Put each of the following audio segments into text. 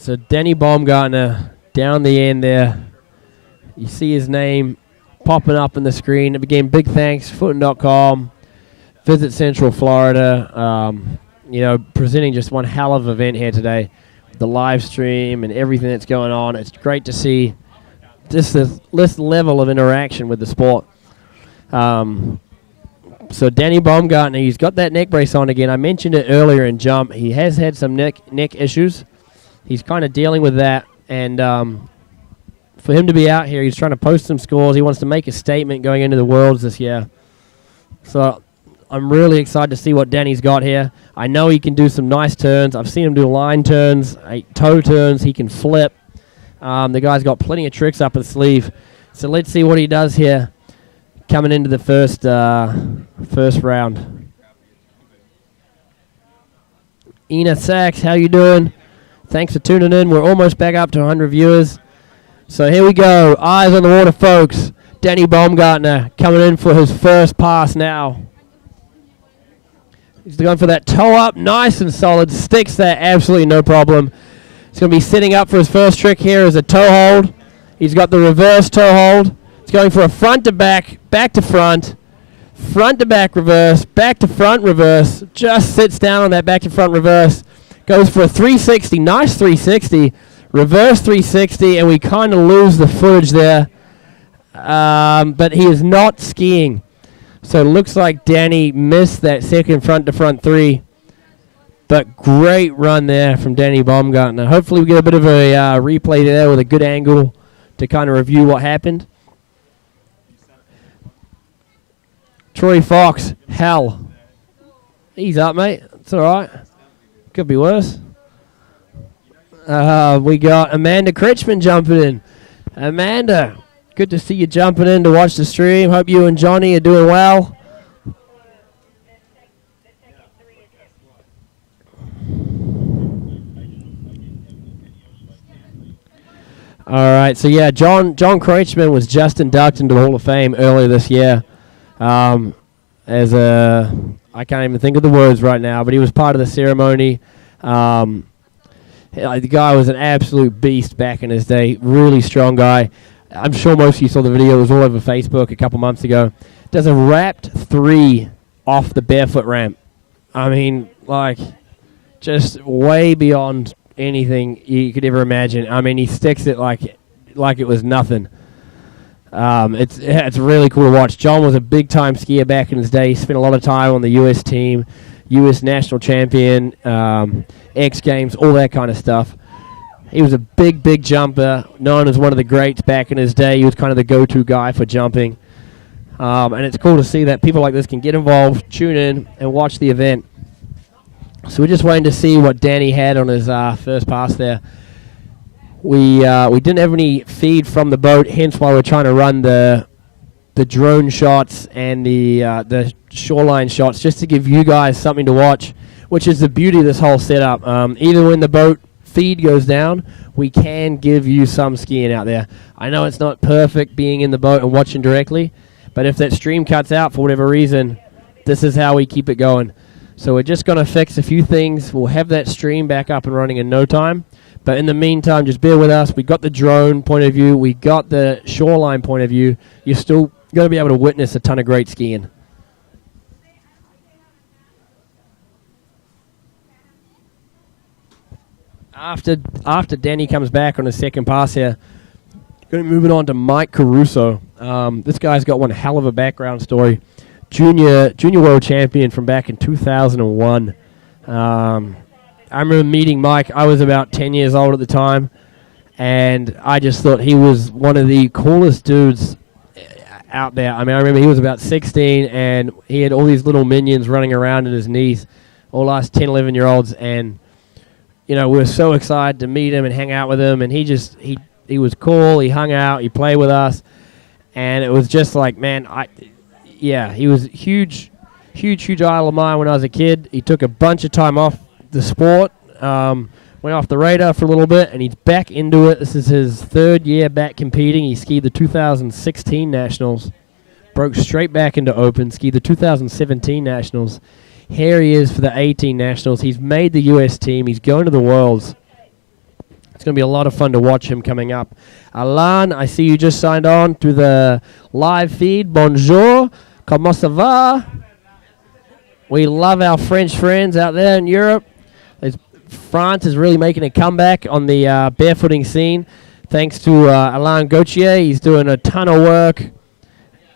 So Danny Baumgartner down the end there. You see his name popping up on the screen. Again, big thanks, footin.com, Visit Central Florida. Presenting just one hell of an event here today. The live stream and everything that's going on. It's great to see just this level of interaction with the sport. So Danny Baumgartner, he's got that neck brace on again. I mentioned it earlier in jump. He has had some neck issues. He's kind of dealing with that. And for him to be out here, he's trying to post some scores. He wants to make a statement going into the Worlds this year. So I'm really excited to see what Danny's got here. I know he can do some nice turns. I've seen him do line turns, toe turns. He can flip. The guy's got plenty of tricks up his sleeve. So let's see what he does here coming into the first round. Ina Sachs, how you doing? Thanks for tuning in. We're almost back up to 100 viewers. So here we go. Eyes on the water, folks. Danny Baumgartner coming in for his first pass now. He's going for that toe up, nice and solid. Sticks there, absolutely no problem. He's going to be sitting up for his first trick here as a toe hold. He's got the reverse toe hold. He's going for a front to back to front to back reverse, back to front reverse. Just sits down on that back to front reverse. Goes for a 360, nice 360. Reverse 360, and we kind of lose the footage there. But he is not skiing. So it looks like Danny missed that second front-to-front three. But great run there from Danny Baumgartner. Hopefully we get a bit of a replay there with a good angle to kind of review what happened. Troy Fox, hell. He's up, mate. It's all right. Could be worse. We got Amanda Critchman jumping in. Amanda, good to see you jumping in to watch the stream. Hope you and Johnny are doing well. All right, so yeah, John Critchman was just inducted into the Hall of Fame earlier this year. As a, I can't even think of the words right now, but he was part of the ceremony. The guy was an absolute beast back in his day. Really strong guy. I'm sure most of you saw the video. It was all over Facebook a couple months ago. Does a wrapped 3 off the barefoot ramp. I mean, like, just way beyond anything you could ever imagine. I mean, he sticks it like it was nothing. It's really cool to watch. John was a big-time skier back in his day. He spent a lot of time on the U.S. team, U.S. national champion, X Games, all that kind of stuff. He was a big jumper, known as one of the greats back in his day. He was kind of the go-to guy for jumping. And it's cool to see that people like this can get involved, tune in, and watch the event. So we're just waiting to see what Danny had on his first pass there. We didn't have any feed from the boat, hence why we're trying to run the drone shots and the shoreline shots just to give you guys something to watch, which is the beauty of this whole setup. Even when the boat feed goes down, we can give you some skiing out there. I know it's not perfect being in the boat and watching directly, but if that stream cuts out for whatever reason, this is how we keep it going. So we're just going to fix a few things. We'll have that stream back up and running in no time. But in the meantime, just bear with us. We got the drone point of view. We got the shoreline point of view. You're still going to be able to witness a ton of great skiing. After Danny comes back on his second pass here, going to be moving on to Mike Caruso. This guy's got one hell of a background story. Junior world champion from back in 2001. I remember meeting Mike. I was about 10 years old at the time, and I just thought he was one of the coolest dudes out there. I mean, I remember he was about 16, and he had all these little minions running around at his knees, all us 10, 11-year-olds, and, you know, we were so excited to meet him and hang out with him, and he was cool. He hung out. He played with us, and it was just like, man, he was huge idol of mine when I was a kid. He took a bunch of time off the sport, went off the radar for a little bit, and he's back into it. This is his third year back competing. He skied the 2016 Nationals, broke straight back into Open, skied the 2017 Nationals. Here he is for the 18 Nationals. He's made the U.S. team. He's going to the Worlds. It's going to be a lot of fun to watch him coming up. Alan, I see you just signed on to the live feed. Bonjour. Comment ça va? We love our French friends out there in Europe. France is really making a comeback on the barefooting scene. Thanks to Alain Gauthier. He's doing a ton of work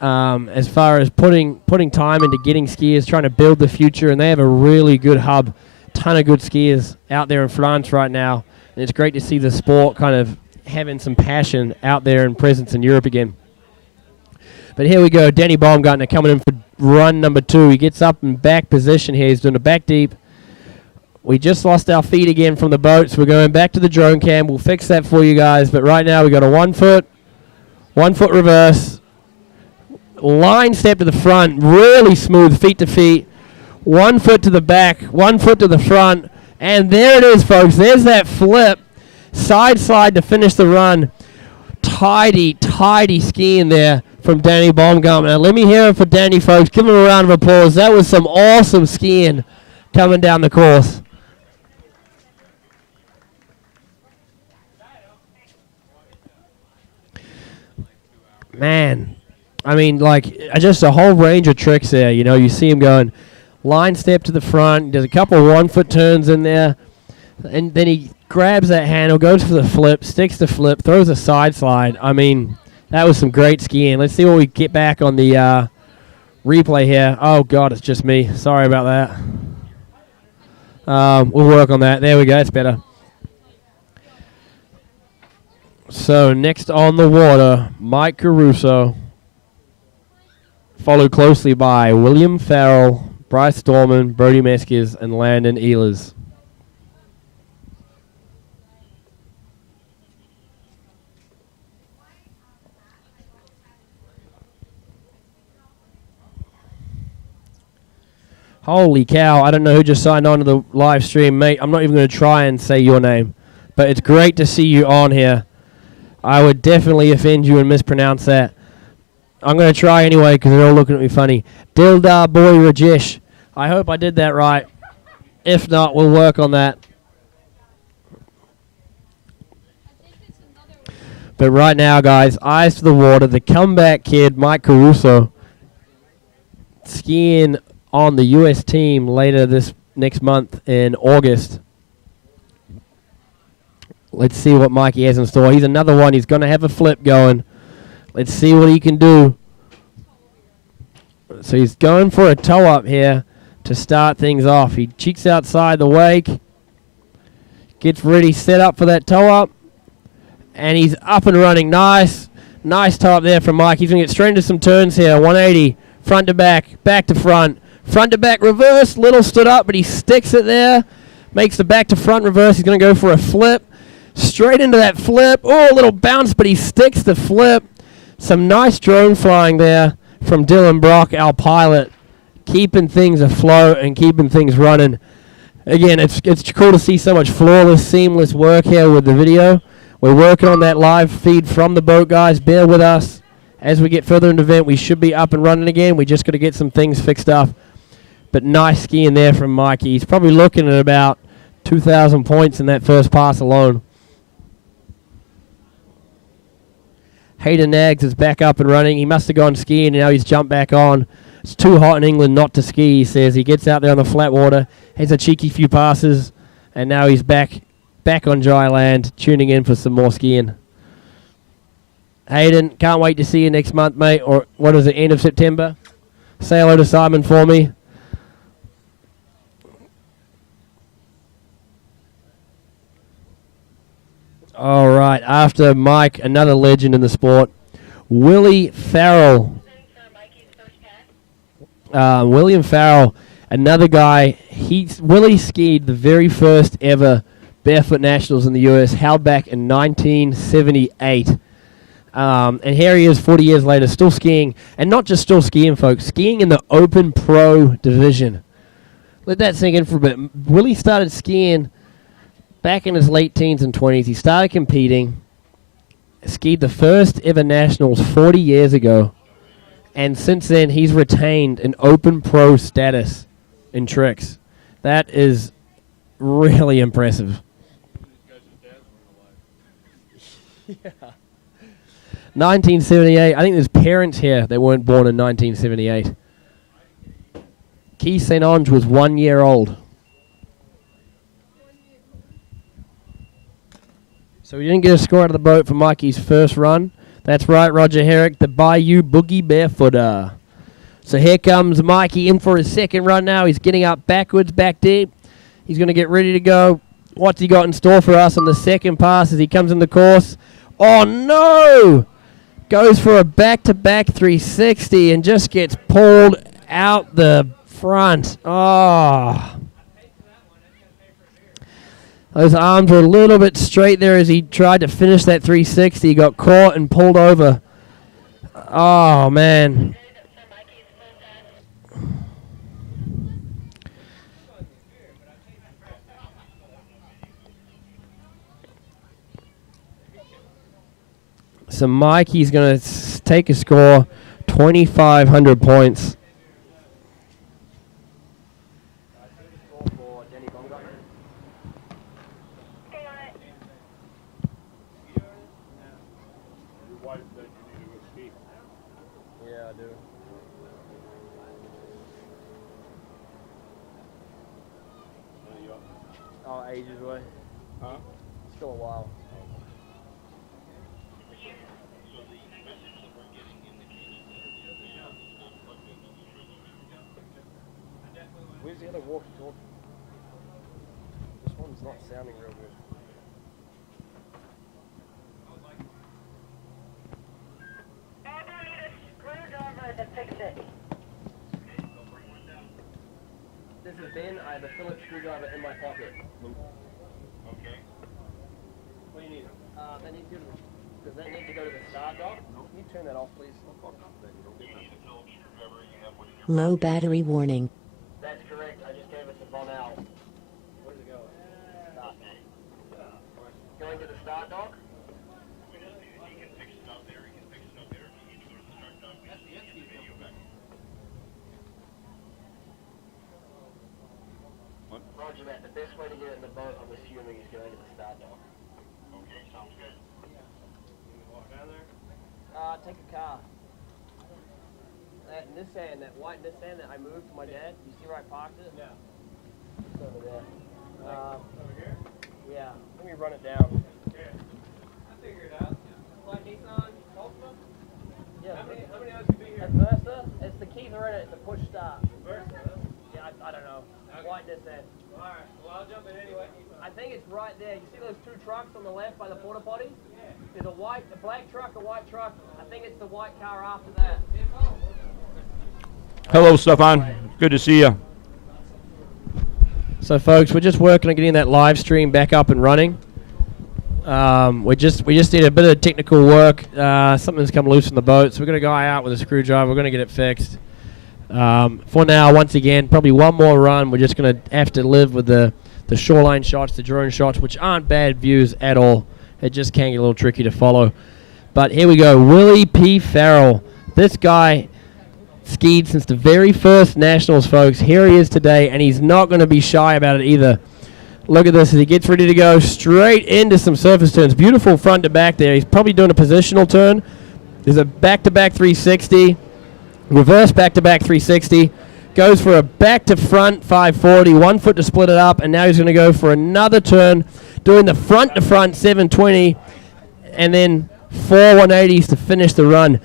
as far as putting time into getting skiers, trying to build the future. And they have a really good hub, ton of good skiers out there in France right now. And it's great to see the sport kind of having some passion out there and presence in Europe again. But here we go. Danny Baumgartner coming in for run number 2. He gets up in back position here. He's doing a back deep. We just lost our feet again from the boat, so we're going back to the drone cam. We'll fix that for you guys. But right now we got a 1 foot reverse, line step to the front, really smooth feet to feet, 1 foot to the back, 1 foot to the front, and there it is, folks. There's that flip, side slide to finish the run. Tidy skiing there from Danny Baumgartner. Now, let me hear it for Danny, folks. Give him a round of applause. That was some awesome skiing coming down the course. Man, I mean, like, just a whole range of tricks there. You know, you see him going line step to the front, does a couple of 1 foot turns in there, and then he grabs that handle, goes for the flip, sticks the flip, throws a side slide. I mean, that was some great skiing. Let's see what we get back on the replay here. Oh, God, it's just me. Sorry about that. We'll work on that. There we go. It's better. So next on the water, Mike Caruso, followed closely by William Farrell, Bryce Dorman, Brody Meskis, and Landon Ehlers. Holy cow, I don't know who just signed on to the live stream, mate. I'm not even going to try and say your name, but it's great to see you on here. I would definitely offend you and mispronounce that. I'm going to try anyway because they're all looking at me funny. Dildar Boy Rajesh. I hope I did that right. If not, we'll work on that. But right now, guys, eyes to the water. The comeback kid, Mike Caruso, skiing on the U.S. team later this next month in August. Let's see what Mikey has in store. He's another one. He's going to have a flip going. Let's see what he can do. So he's going for a toe up here to start things off. He cheeks outside the wake. Gets ready, set up for that toe up. And he's up and running. Nice toe up there from Mike. He's going to get straight into some turns here. 180, front to back, back to front. Front to back reverse. Little stood up, but he sticks it there. Makes the back to front reverse. He's going to go for a flip. Straight into that flip. Oh, a little bounce, but he sticks the flip. Some nice drone flying there from Dylan Brock, our pilot, keeping things afloat and keeping things running. Again, it's cool to see so much flawless, seamless work here with the video. We're working on that live feed from the boat, guys. Bear with us. As we get further into the event, we should be up and running again. We just got to get some things fixed up. But nice skiing there from Mikey. He's probably looking at about 2,000 points in that first pass alone. Hayden Nags is back up and running. He must have gone skiing, and now he's jumped back on. It's too hot in England not to ski, he says. He gets out there on the flat water, has a cheeky few passes, and now he's back on dry land, tuning in for some more skiing. Hayden, can't wait to see you next month, mate, or what is it, end of September? Say hello to Simon for me. All right, after Mike, another legend in the sport, Willie Farrell. William Farrell, another guy. Willie skied the very first ever Barefoot Nationals in the U.S., held back in 1978. And here he is 40 years later, still skiing. And not just still skiing, folks, skiing in the Open Pro division. Let that sink in for a bit. Willie started skiing back in his late teens and 20s. He started competing, skied the first ever Nationals 40 years ago, and since then he's retained an Open Pro status in tricks. That is really impressive. Yeah. 1978. I think there's parents here that weren't born in 1978. Keith St. Onge was 1 year old. So we didn't get a score out of the boat for Mikey's first run. That's right, Roger Herrick, the Bayou Boogie Barefooter. So here comes Mikey in for his second run now. He's getting up backwards, back deep. He's going to get ready to go. What's he got in store for us on the second pass as he comes in the course? Oh, no! Goes for a back-to-back 360 and just gets pulled out the front. Oh. Those arms were a little bit straight there as he tried to finish that 360. He got caught and pulled over. Oh, man. So Mikey's going to take a score, 2,500 points. Yeah, I do. Oh, ages away. Huh? Still a while. Where's the other walkie-talkie? This one's not sounding real good. I need a screwdriver to fix it. This is Ben. I have a Phillips screwdriver in my pocket. Okay. What do you need? Does that need to go to the start dock? No. Can you turn that off, please? Low battery warning. That's correct. I just gave it to Von Al. Where does it go? Start. Going to the start dock? He can fix it up there. He can fix it up there. If you need to go to the start dock, we can get the video back. What? Roger that. The best way to get it in the boat, I'm assuming, is going to the start dock. Okay, sounds good. Walk down there? Take a car. That Nissan, that white Nissan that I moved for my dad, you see where I parked it? Yeah. It's over there. Over here? Yeah. Let me run it down. Yeah. I figured it out. White Nissan, Ultima? Yeah. How many of us can be here? At Versa, it's the keys are in it, it's a push start. Versa, huh? Yeah, I don't know. Okay. White Nissan. Alright, well I'll jump in anyway. I think it's right there. You see those two trucks on the left by the porta potties? Yeah. There's a black truck, a white truck. I think it's the white car after that. Hello, Stefan. Good to see you. So, folks, we're just working on getting that live stream back up and running. We just did a bit of technical work. Something's come loose in the boat, so we're going to go out with a screwdriver. We're going to get it fixed. For now, once again, probably one more run. We're just going to have to live with the shoreline shots, the drone shots, which aren't bad views at all. It just can get a little tricky to follow. But here we go. Willie P. Farrell. This guy skied since the very first Nationals, folks. Here he is today, and he's not going to be shy about it either. Look at this as he gets ready to go straight into some surface turns. Beautiful front to back there. He's probably doing a positional turn. There's a back-to-back 360, reverse back-to-back 360. Goes for a back-to-front 540, 1 foot to split it up, and now he's going to go for another turn, doing the front-to-front 720, and then 4 180s to finish the run.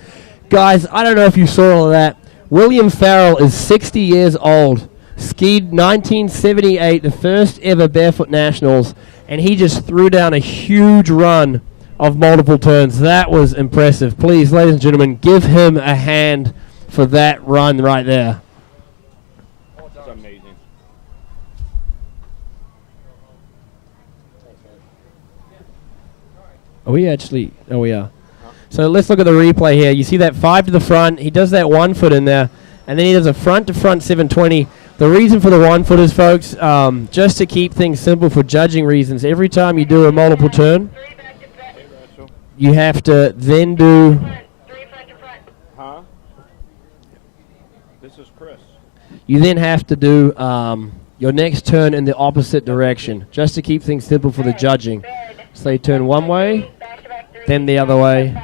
Guys, I don't know if you saw all of that. William Farrell is 60 years old, skied 1978, the first ever Barefoot Nationals, and he just threw down a huge run of multiple turns. That was impressive. Please, ladies and gentlemen, give him a hand for that run right there. It's amazing. Are we actually? Oh, we are. So let's look at the replay here. You see that 5 to the front. He does that 1 foot in there, and then he does a front-to-front 720. The reason for the 1 footers, folks, just to keep things simple for judging reasons, every time you do a multiple turn, you have to then do... Huh? This is Chris. You then have to do your next turn in the opposite direction, just to keep things simple for the judging. So they turn one way, then the other way.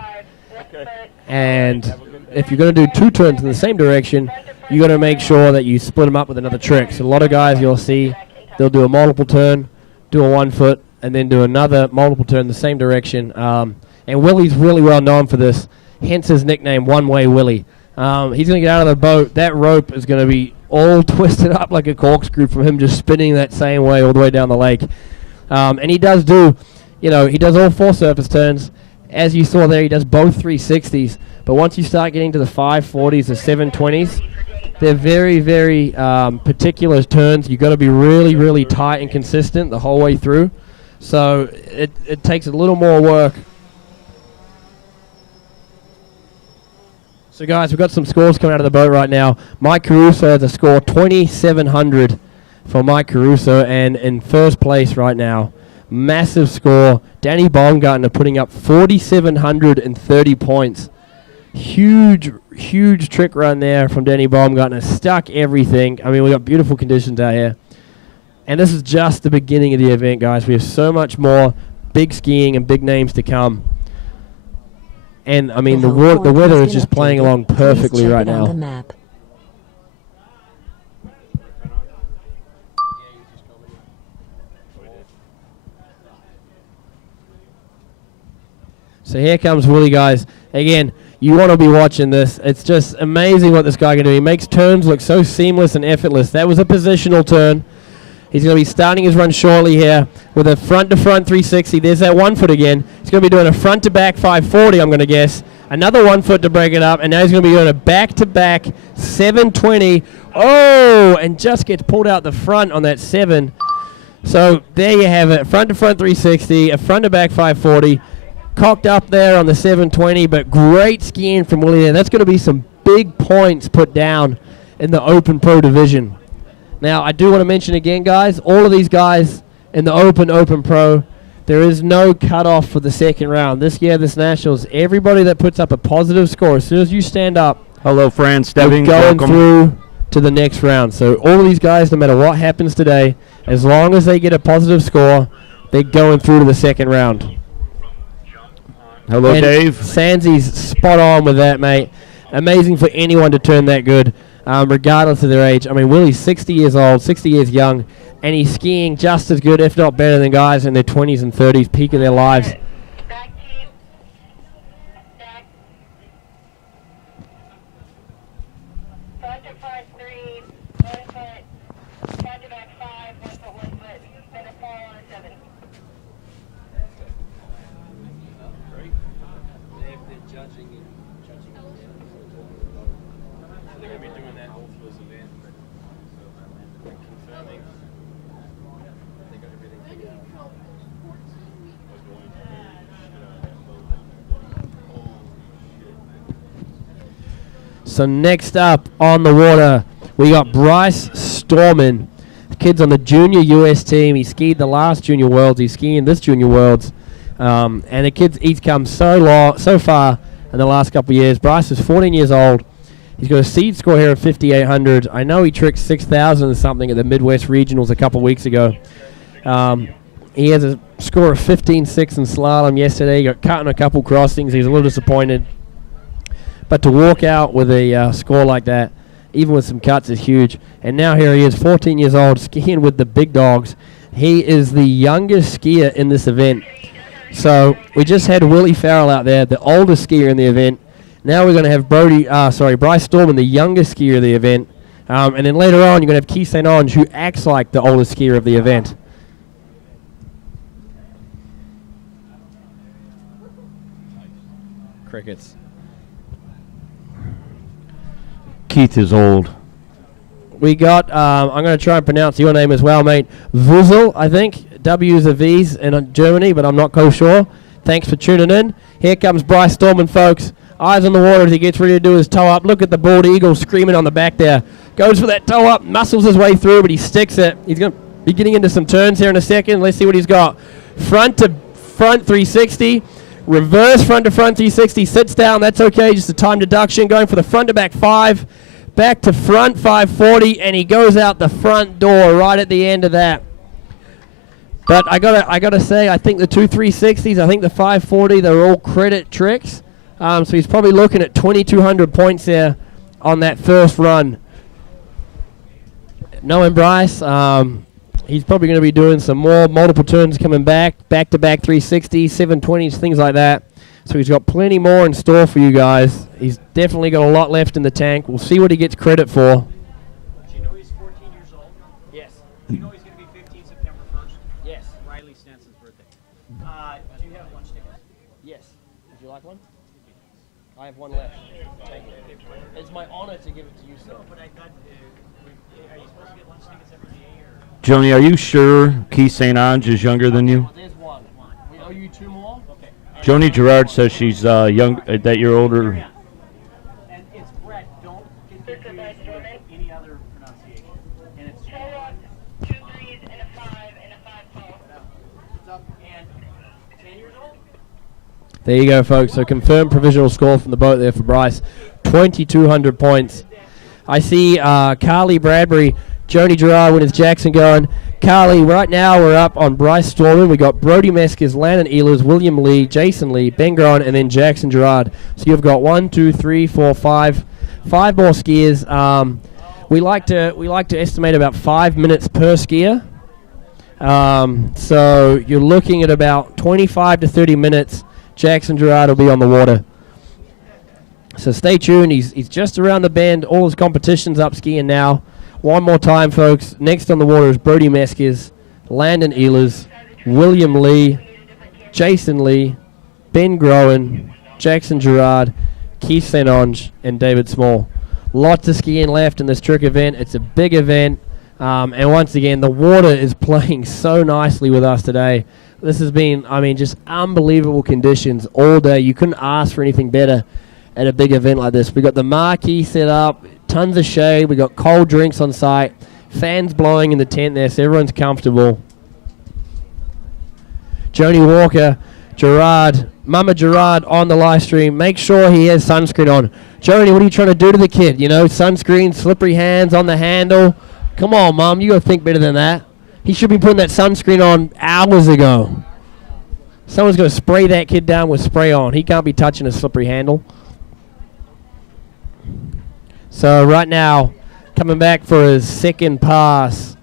And if you're going to do 2 turns in the same direction, you got to make sure that you split them up with another trick. So a lot of guys you'll see, they'll do a multiple turn, do a 1 foot, and then do another multiple turn in the same direction. And Willie's really well known for this, hence his nickname, One Way Willie. He's going to get out of the boat. That rope is going to be all twisted up like a corkscrew from him just spinning that same way all the way down the lake. And he does do, he does all 4 surface turns. As you saw there, he does both 360s. But once you start getting to the 540s, the 720s, they're very, very particular turns. You've got to be really, really tight and consistent the whole way through. So it takes a little more work. So, guys, we've got some scores coming out of the boat right now. Mike Caruso has a score 2,700 for Mike Caruso, and in first place right now. Massive score. Danny Baumgartner putting up 4,730 points. Huge, huge trick run there from Danny Baumgartner. Stuck everything. I mean, we got beautiful conditions out here. And this is just the beginning of the event, guys. We have so much more big skiing and big names to come. And, I mean, the weather is just playing along perfectly right now. So here comes Willie, guys. Again, you want to be watching this. It's just amazing what this guy can do. He makes turns look so seamless and effortless. That was a positional turn. He's going to be starting his run shortly here with a front-to-front 360. There's that 1 foot again. He's going to be doing a front-to-back 540, I'm going to guess. Another 1 foot to break it up, and now he's going to be doing a back-to-back 720. Oh, and just gets pulled out the front on that 7. So there you have it, front-to-front 360, a front-to-back 540. Cocked up there on the 720, but great skiing from Willie there. That's going to be some big points put down in the Open Pro division. Now, I do want to mention again, guys, all of these guys in the Open Pro, there is no cutoff for the second round. This year, this Nationals, everybody that puts up a positive score, as soon as you stand up, hello, Fran Stebbing, going welcome through to the next round. So all of these guys, no matter what happens today, as long as they get a positive score, they're going through to the second round. Hello, and Dave. Sansy's spot on with that, mate. Amazing for anyone to turn that good, regardless of their age. I mean, Willie's 60 years old, 60 years young, and he's skiing just as good, if not better, than guys in their 20s and 30s, peak of their lives. Back team. Back. Front to front 3, 1 foot. Front to back 5, 1 foot, 1 foot. Then a fall on a 7. So next up on the water, we got Bryce Storman. The kid's on the junior US team. He skied the last Junior Worlds. He's skiing this Junior Worlds. And the kid's he's come so far in the last couple of years. Bryce is 14 years old. He's got a seed score here of 5,800. I know he tricked 6,000 or something at the Midwest Regionals a couple of weeks ago. He has a score of 15.6 in slalom yesterday. He got cut in a couple crossings. He's a little disappointed. But to walk out with a score like that, even with some cuts, is huge. And now here he is, 14 years old, skiing with the big dogs. He is the youngest skier in this event. So we just had Willie Farrell out there, the oldest skier in the event. Now we're going to have Bryce Storman, the youngest skier of the event. And then later on, you're going to have Keith St. Onge, who acts like the oldest skier of the event. Crickets. Keith is old. We got, I'm going to try and pronounce your name as well, mate. Vuzel, I think. W's are V's in Germany, but I'm not quite sure. Thanks for tuning in. Here comes Bryce Storman, folks. Eyes on the water as he gets ready to do his toe up. Look at the bald eagle screaming on the back there. Goes for that toe up, muscles his way through, but he sticks it. He's going to be getting into some turns here in a second. Let's see what he's got. Front to front 360. Reverse front to front 360. Sits down. That's okay. Just a time deduction. Going for the front to back 5. Back to front 540, and he goes out the front door right at the end of that. But I gotta say, I think the two 360s, I think the 540, they're all credit tricks. So he's probably looking at 2,200 points there on that first run. Knowing Bryce, he's probably going to be doing some more multiple turns coming back-to-back 360s, 720s, things like that. So he's got plenty more in store for you guys. He's definitely got a lot left in the tank. We'll see what he gets credit for. Do you know he's 14 years old? Yes. Do you know he's going to be 15 September 1st? Yes. Riley Stenson's birthday. Do you have lunch tickets? Yes. Would you like one? I have one left. Thank you. It's my honor to give it to you, sir. But I thought, are you supposed to get lunch tickets every day? Or? Joni, are you sure Keith St. Ange is younger than you? There's one. We owe you two more? Okay. Joni Gerard says she's young, that you're older. And it's Brett. Don't get confused with any other pronunciation. And it's Sherlock, 2 3s and a 5 and a 5 and 10 years old. There you go, folks. So confirmed provisional score from the boat there for Bryce. 2,200 points. I see Carly Bradbury, Joni Gerard with his Jackson going. Carly, right now we're up on Bryce Storman. We got Brody Meskis, Landon Ehlers, William Lee, Jason Lee, Ben Gron, and then Jackson Gerard. So you've got 1, 2, 3, 4, 5 more skiers. We like to estimate about 5 minutes per skier. So you're looking at about 25 to 30 minutes. Jackson Gerard will be on the water. So stay tuned. He's just around the bend. All his competition's up skiing now. One more time, folks. Next on the water is Brody Meskis, Landon Ehlers, William Lee, Jason Lee, Ben Groen, Jackson Gerard, Keith St. Ange, and David Small. Lots of skiing left in this trick event. It's a big event. And once again, the water is playing so nicely with us today. This has been, just unbelievable conditions all day. You couldn't ask for anything better at a big event like this. We got the marquee set up, tons of shade. We got cold drinks on site, fans blowing in the tent there, so everyone's comfortable. Joni Walker, Gerard, Mama Gerard on the live stream. Make sure he has sunscreen on. Joni, what are you trying to do to the kid? Sunscreen, slippery hands on the handle. Come on, Mom, you got to think better than that. He should be putting that sunscreen on hours ago. Someone's going to spray that kid down with spray on. He can't be touching a slippery handle. So right now, coming back for his second pass,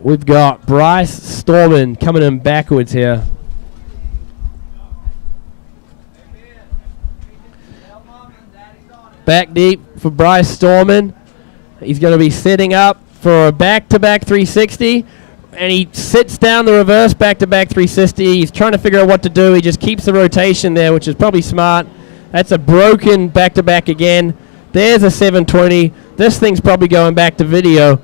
we've got Bryce Storman coming in backwards here. Back deep for Bryce Storman. He's going to be setting up for a back-to-back 360, and he sits down the reverse back-to-back 360. He's trying to figure out what to do. He just keeps the rotation there, which is probably smart. That's a broken back-to-back again. There's a 720. This thing's probably going back to video.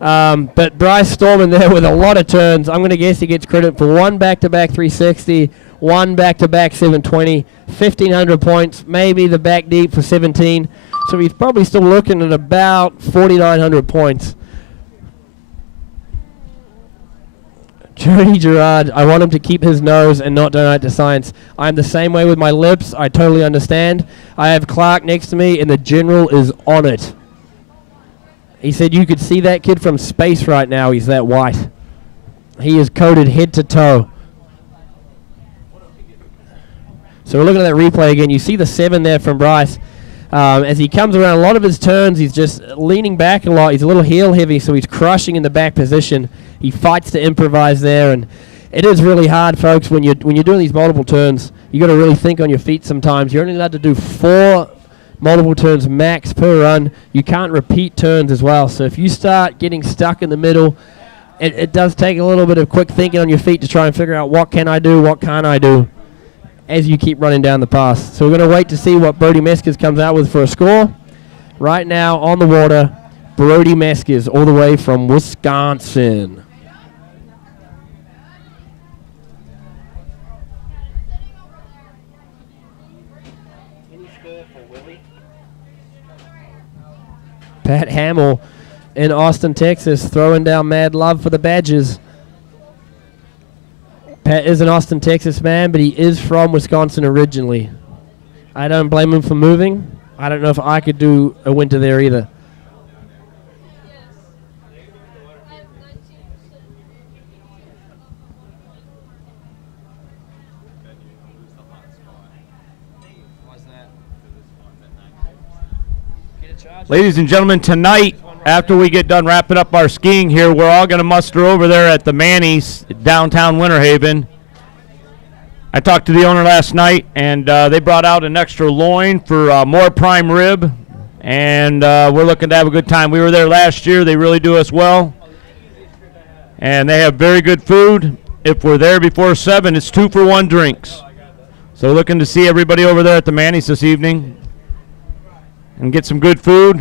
But Bryce Storman there with a lot of turns. I'm going to guess he gets credit for one back-to-back 360, one back-to-back 720, 1,500 points, maybe the back deep for 17. So he's probably still looking at about 4,900 points. Joni Gerard, I want him to keep his nose and not donate to science. I'm the same way with my lips. I totally understand. I have Clark next to me, and the general is on it. He said you could see that kid from space right now. He's that white. He is coated head to toe. So we're looking at that replay again. You see the 7 there from Bryce. As he comes around a lot of his turns, he's just leaning back a lot. He's a little heel heavy, so he's crushing in the back position. He fights to improvise there, and it is really hard, folks, when you're doing these multiple turns. You got to really think on your feet sometimes. You're only allowed to do 4 multiple turns max per run. You can't repeat turns as well. So if you start getting stuck in the middle, it does take a little bit of quick thinking on your feet to try and figure out what can I do, what can't I do, as you keep running down the pass. So we're going to wait to see what Brody Meskis comes out with for a score. Right now on the water, Brody Meskis all the way from Wisconsin. Pat Hamill in Austin, Texas, throwing down mad love for the Badgers. Pat is an Austin, Texas man, but he is from Wisconsin originally. I don't blame him for moving. I don't know if I could do a winter there either. Ladies and gentlemen, tonight, after we get done wrapping up our skiing here, we're all going to muster over there at the Manny's, downtown Winter Haven. I talked to the owner last night, and they brought out an extra loin for more prime rib, and we're looking to have a good time. We were there last year. They really do us well, and they have very good food. If we're there before 7, it's 2-for-1 drinks. So looking to see everybody over there at the Manny's this evening and get some good food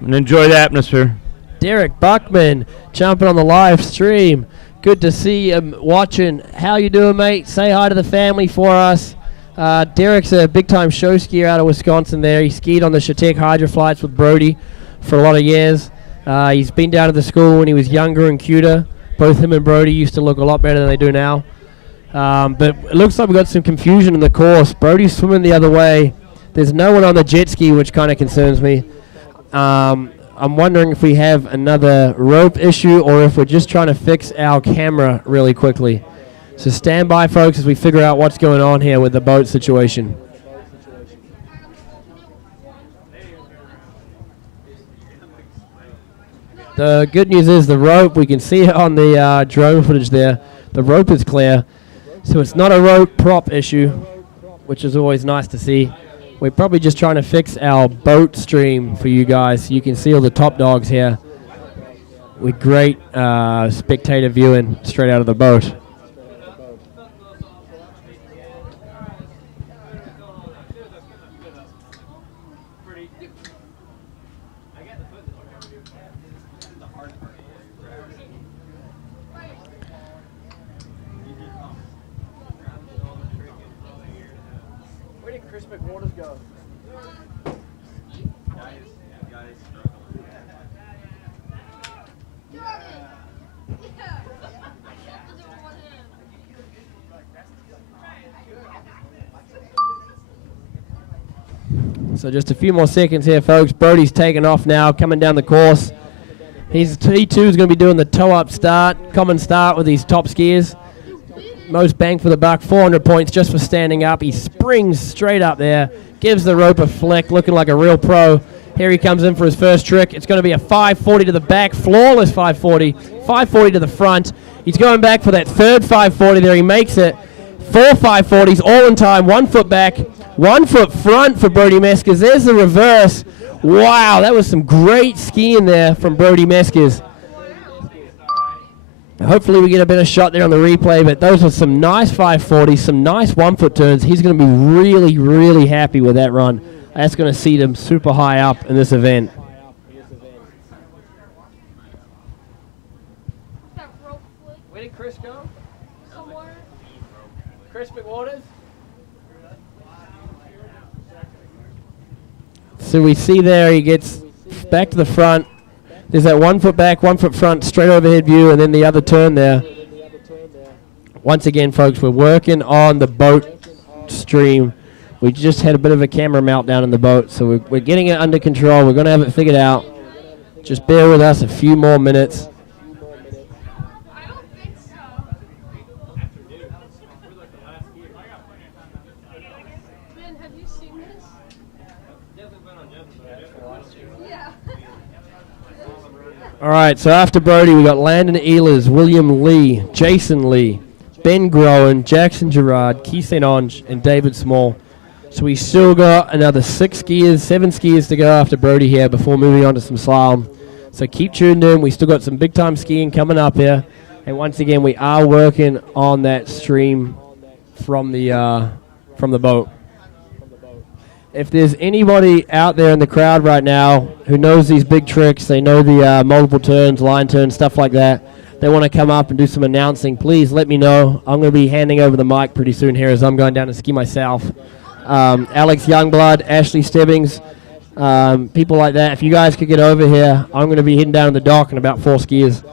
and enjoy the atmosphere. Derek Buckman jumping on the live stream. Good to see him watching. How you doing, mate? Say hi to the family for us. Derek's a big-time show skier out of Wisconsin there. He skied on the Shatek Hydroflights with Brody for a lot of years. He's been down to the school when he was younger and cuter. Both him and Brody used to look a lot better than they do now. But it looks like we've got some confusion in the course. Brody's swimming the other way. There's no one on the jet ski, which kind of concerns me. I'm wondering if we have another rope issue or if we're just trying to fix our camera really quickly. So stand by, folks, as we figure out what's going on here with the boat situation. The good news is the rope, we can see it on the drone footage there. The rope is clear. So it's not a rope prop issue, which is always nice to see. We're probably just trying to fix our boat stream for you guys. You can see all the top dogs here with great spectator viewing straight out of the boat. So just a few more seconds here, folks. Brody's taking off now, coming down the course. He too is going to be doing the toe-up start, common start with these top skiers. Most bang for the buck, 400 points just for standing up. He springs straight up there, gives the rope a flick, looking like a real pro. Here he comes in for his first trick. It's going to be a 540 to the back, flawless 540, 540 to the front. He's going back for that third 540 there. He makes it. 4 540s all in time, 1 foot back, 1 foot front for Brody Meskers. There's the reverse. Wow, that was some great skiing there from Brody Meskers. Hopefully we get a better shot there on the replay, but those are some nice 540s, some nice 1 foot turns. He's going to be really, really happy with that run. That's going to seat him super high up in this event. Where did Chris go? Chris McWaters? So we see there he gets back to the front. There's that 1 foot back, 1 foot front, straight overhead view, and then the other turn there. Once again, folks, we're working on the boat stream. We just had a bit of a camera meltdown in the boat, so we're getting it under control. We're going to have it figured out. Just bear with us a few more minutes. All right, so after Brody, we got Landon Ehlers, William Lee, Jason Lee, Ben Groen, Jackson Gerard, Keith St. Onge, and David Small. So we still got another 7 skiers to go after Brody here before moving on to some slalom. So keep tuned in. We still got some big-time skiing coming up here. And once again, we are working on that stream from the boat. If there's anybody out there in the crowd right now who knows these big tricks, they know the multiple turns, line turns, stuff like that, they want to come up and do some announcing, please let me know. I'm going to be handing over the mic pretty soon here as I'm going down to ski myself. Alex Youngblood, Ashley Stebbings, people like that. If you guys could get over here, I'm going to be heading down to the dock in about 4 skiers.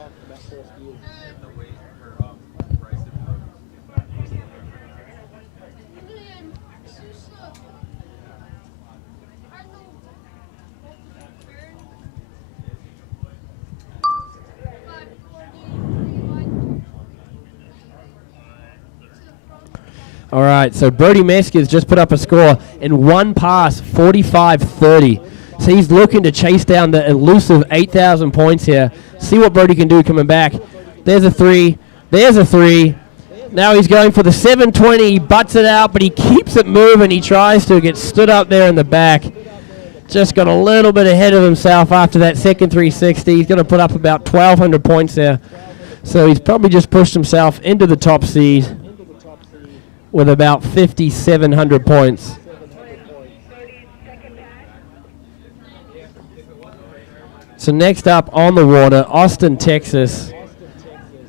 All right, so Brody Meskers just put up a score in one pass, 45-30. So he's looking to chase down the elusive 8,000 points here. See what Brody can do coming back. There's a 3. There's a 3. Now he's going for the 720. He butts it out, but he keeps it moving. He tries to get stood up there in the back. Just got a little bit ahead of himself after that second 360. He's going to put up about 1,200 points there. So he's probably just pushed himself into the top seed with about 5,700 points. So next up on the water, Austin, Texas.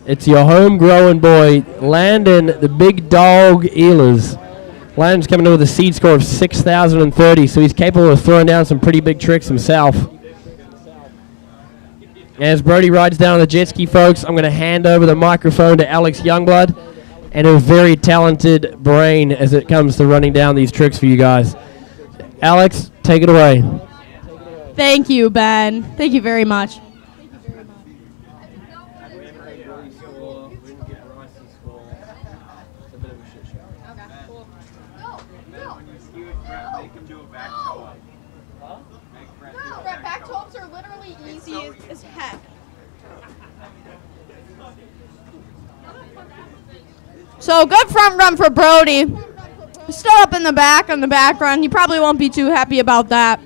It's your homegrown boy, Landon, the big dog Ehlers. Landon's coming in with a seed score of 6,030, so he's capable of throwing down some pretty big tricks himself. As Brody rides down on the jet ski, folks, I'm going to hand over the microphone to Alex Youngblood and a very talented brain as it comes to running down these tricks for you guys. Alex, take it away. Thank you, Ben. Thank you very much. Back tops are literally easy as heck. So good front run for Brody. Still up in the back on the back run. He probably won't be too happy about that.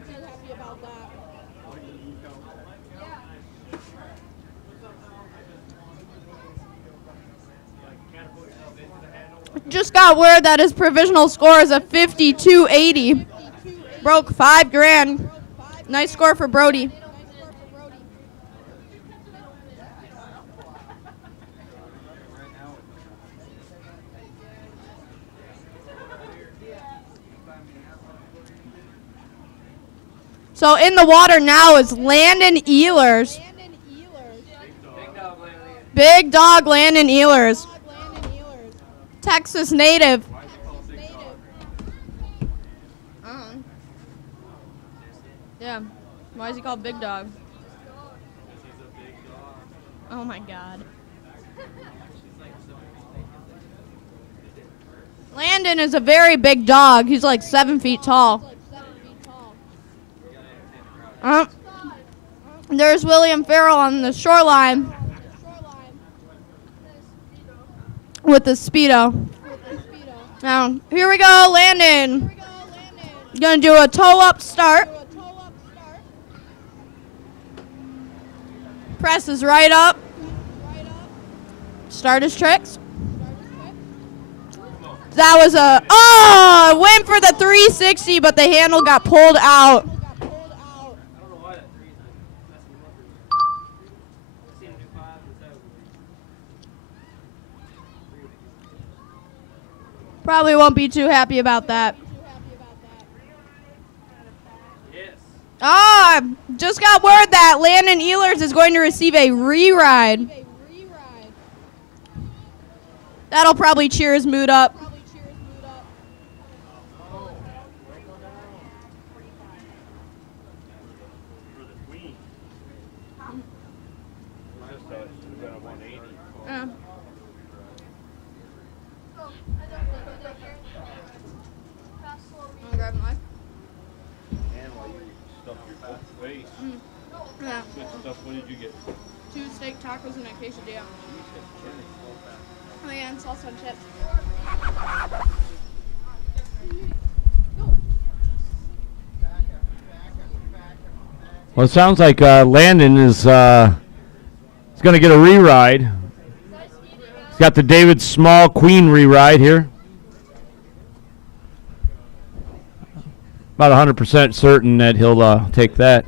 Just got word that his provisional score is a 52.80. Broke $5,000. Nice score for Brody. So in the water now is Landon Ehlers. Big dog Landon Ehlers. Texas native. Yeah. Why is he called Big Dog? Oh my God. Landon is a very big dog. He's like 7 feet tall. There's William Farrell on the shoreline with the Speedo. Now, here we go, Landon. Gonna do a toe-up start. Presses right up. Start his tricks. That was went for the 360, but the handle got pulled out. Probably won't be too happy about that. Just got word that Landon Ehlers is going to receive a re-ride. That'll probably cheer his mood up. Yeah. Good stuff. What did you get? 2 steak tacos and a quesadilla. Oh yeah, and salsa and chips. Well, it sounds like Landon is going to get a re-ride. He's got the David Small Queen re-ride here. About 100% certain that he'll take that.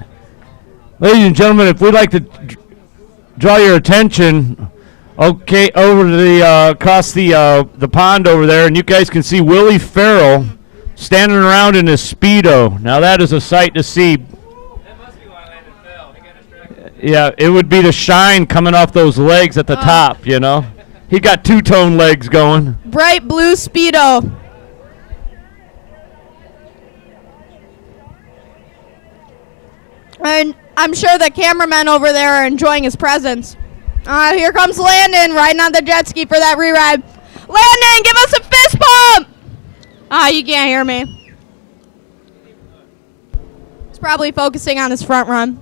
Ladies and gentlemen, if we'd like to draw your attention, okay, over to the across the pond over there, and you guys can see Willie Farrell standing around in his Speedo. Now that is a sight to see. That must be why Landon fell. He got distracted. Yeah, it would be the shine coming off those legs at the top, you know. He got two-tone legs going. Bright blue Speedo. And I'm sure the cameramen over there are enjoying his presence. Here comes Landon riding on the jet ski for that re-ride. Landon, give us a fist pump! You can't hear me. probably focusing on his front run.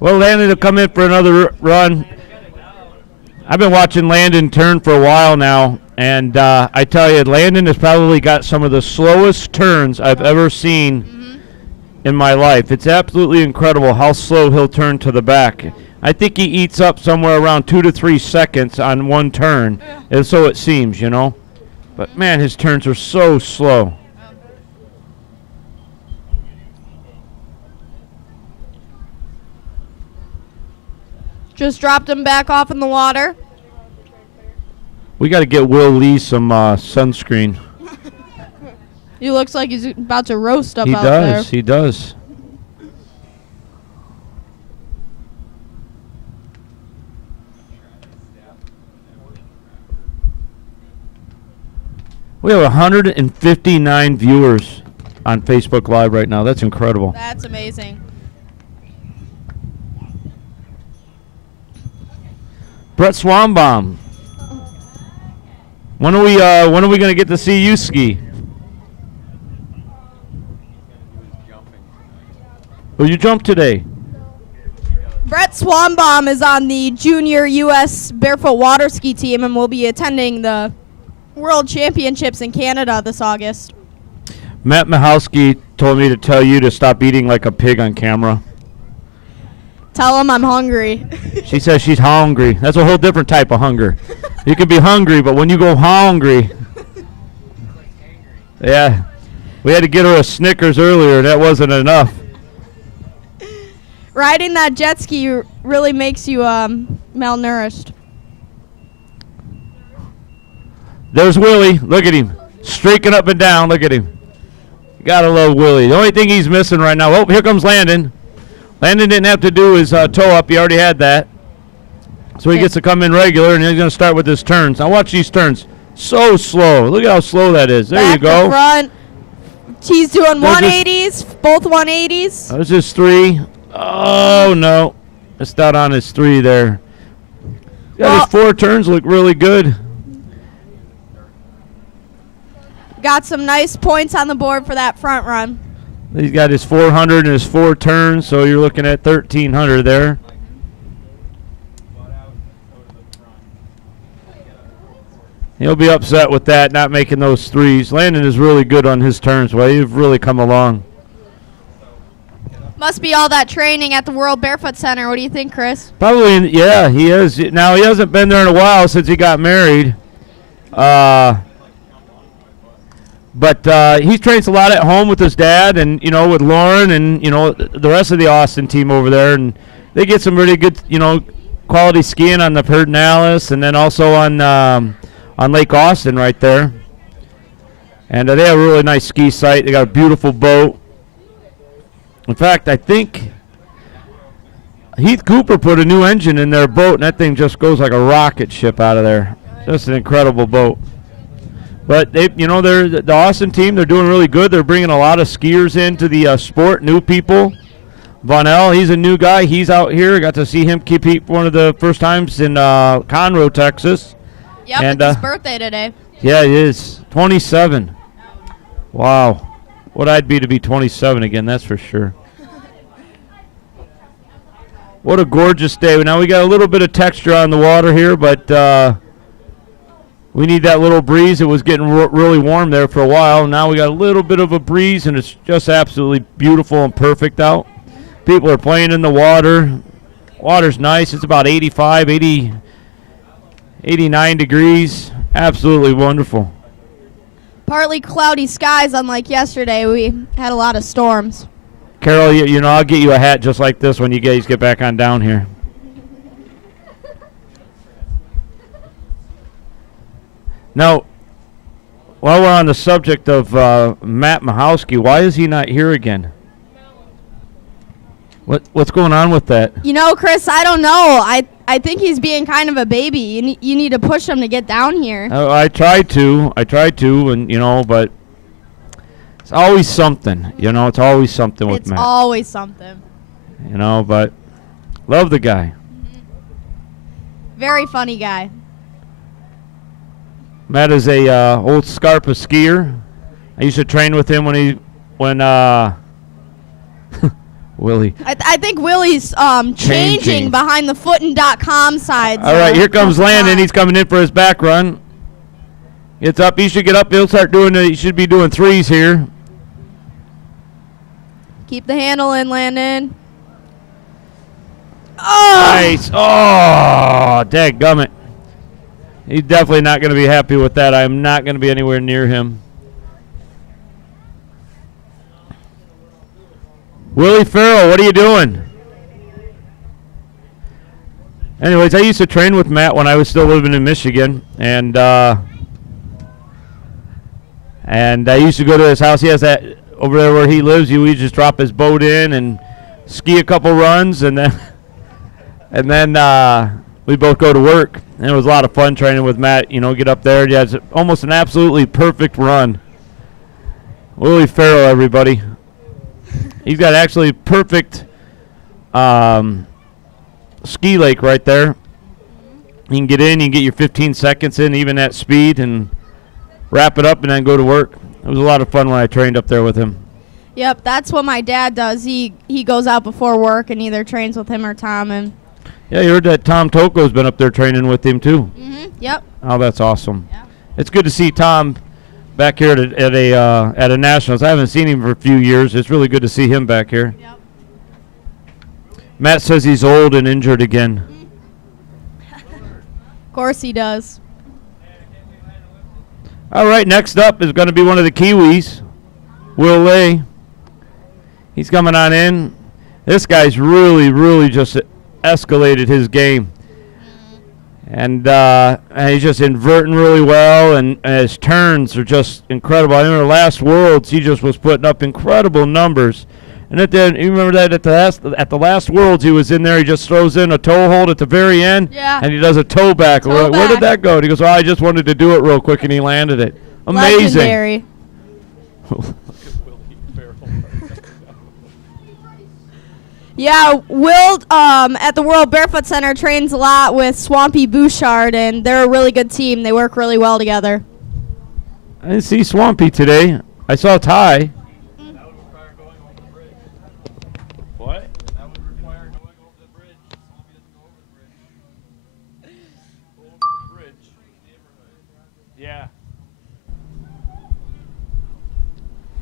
Well, Landon will come in for another run. I've been watching Landon turn for a while now, and I tell you, Landon has probably got some of the slowest turns I've ever seen in my life. It's absolutely incredible how slow he'll turn to the back. I think he eats up somewhere around 2 to 3 seconds on one turn, and so it seems, you know. But, man, his turns are so slow. Just dropped him back off in the water. We got to get Will Lee some sunscreen. He looks like he's about to roast up He out there. does. He does. We have 159 viewers on Facebook Live right now. That's incredible. That's amazing. Brett Swanbaum. When are we going to get to see you ski? Oh, you jumped today. Brett Swanbaum is on the junior U.S. barefoot water ski team and will be attending the World Championships in Canada this August. Matt Michalski told me to tell you to stop eating like a pig on camera. Tell him I'm hungry. She says she's hungry. That's a whole different type of hunger. You can be hungry, but when you go hungry, yeah, we had to get her a Snickers earlier. That wasn't enough. Riding that jet ski really makes you malnourished. There's Willie. Look at him. Streaking up and down. Look at him. Gotta love Willie. The only thing he's missing right now. Oh, here comes Landon. Landon didn't have to do his toe up. He already had that. So he gets to come in regular, and he's going to start with his turns. Now watch these turns. So slow. Look at how slow that is. There Back you go. to front. He's doing There's 180s, both 180s. That was his 3. Oh, no. Missed out on his 3 there. Yeah, his 4 turns look really good. Got some nice points on the board for that front run. He's got his 400 and his 4 turns, so you're looking at 1,300 there. He'll be upset with that, not making those 3s. Landon is really good on his turns. Well, you've really come along. Must be all that training at the World Barefoot Center. What do you think, Chris? Probably, yeah, he is. Now, he hasn't been there in a while since he got married. But he trains a lot at home with his dad and, you know, with Lauren and, you know, the rest of the Austin team over there. And they get some really good, you know, quality skiing on the Pedernales and then also on Lake Austin right there. And they have a really nice ski site. They got a beautiful boat. In fact, I think Heath Cooper put a new engine in their boat, and that thing just goes like a rocket ship out of there. Just an incredible boat. But they, you know, they're the Austin team. They're doing really good. They're bringing a lot of skiers into the sport, new people. Vonell, he's a new guy. He's out here. Got to see him compete for one of the first times in Conroe, Texas. Yep, And, it's his birthday today. Yeah, it is. 27. Wow. What I'd be to be 27 again, that's for sure. What a gorgeous day. Now we got a little bit of texture on the water here, but we need that little breeze. It was getting really warm there for a while. Now we got a little bit of a breeze, and it's just absolutely beautiful and perfect out. People are playing in the water. Water's nice. It's about 85, 80, 89 degrees. Absolutely wonderful. Partly cloudy skies, unlike yesterday. We had a lot of storms. Carol, you know, I'll get you a hat just like this when you guys get back on down here. Now, while we're on the subject of Matt Michalski, why is he not here again? What's going on with that? You know, Chris, I don't know. I think he's being kind of a baby. You need to push him to get down here. I tried to, and you know, but it's always something. You know, it's always something with It's Matt. always something. You know, but love the guy. Very funny guy. Matt is a old Scarpa skier. I used to train with him when Willie. I think Willie's changing behind the footin.com side. All right, here comes Landon. He's coming in for his back run. Gets up. He should get up. He'll start doing. He should be doing threes here. Keep the handle in, Landon. Oh! Nice. Oh, dadgummit. He's definitely not going to be happy with that. I'm not going to be anywhere near him. Willie Farrell, what are you doing? Anyways, I used to train with Matt when I was still living in Michigan, and I used to go to his house. He has that over there where he lives. He would just drop his boat in and ski a couple runs, and then we both go to work. And it was a lot of fun training with Matt. You know, get up there. He has almost an absolutely perfect run. Willie Farrell, everybody. He's got actually perfect ski lake right there. You can get in, you can get your 15 seconds in, even at speed, and wrap it up and then go to work. It was a lot of fun when I trained up there with him. Yep, that's what my dad does. He goes out before work and either trains with him or Tom. And yeah, you heard that Tom Toko's been up there training with him too. Yep. Oh, that's awesome. Yeah. It's good to see Tom back here at a Nationals. I haven't seen him for a few years. It's really good to see him back here. Yep. Matt says he's old and injured again. Of course he does. All right, next up is going to be one of the Kiwis, Will Lay. He's coming on in. This guy's really just escalated his game. And he's just inverting really well, and his turns are just incredible. I remember last Worlds, he just was putting up incredible numbers. And you remember that at the last Worlds, he was in there. He just throws in a toe hold at the very end, and he does a toe back. We're like, where did that go? And he goes, I just wanted to do it real quick, and he landed it. Amazing. Legendary. Yeah, Will at the World Barefoot Center trains a lot with Swampy Bouchard, and they're a really good team. They work really well together. I didn't see Swampy today. I saw Ty. That would require going over the bridge. What? That would require going over the bridge. Swampy doesn't go over the bridge. Go over the bridge in the neighborhood. Yeah.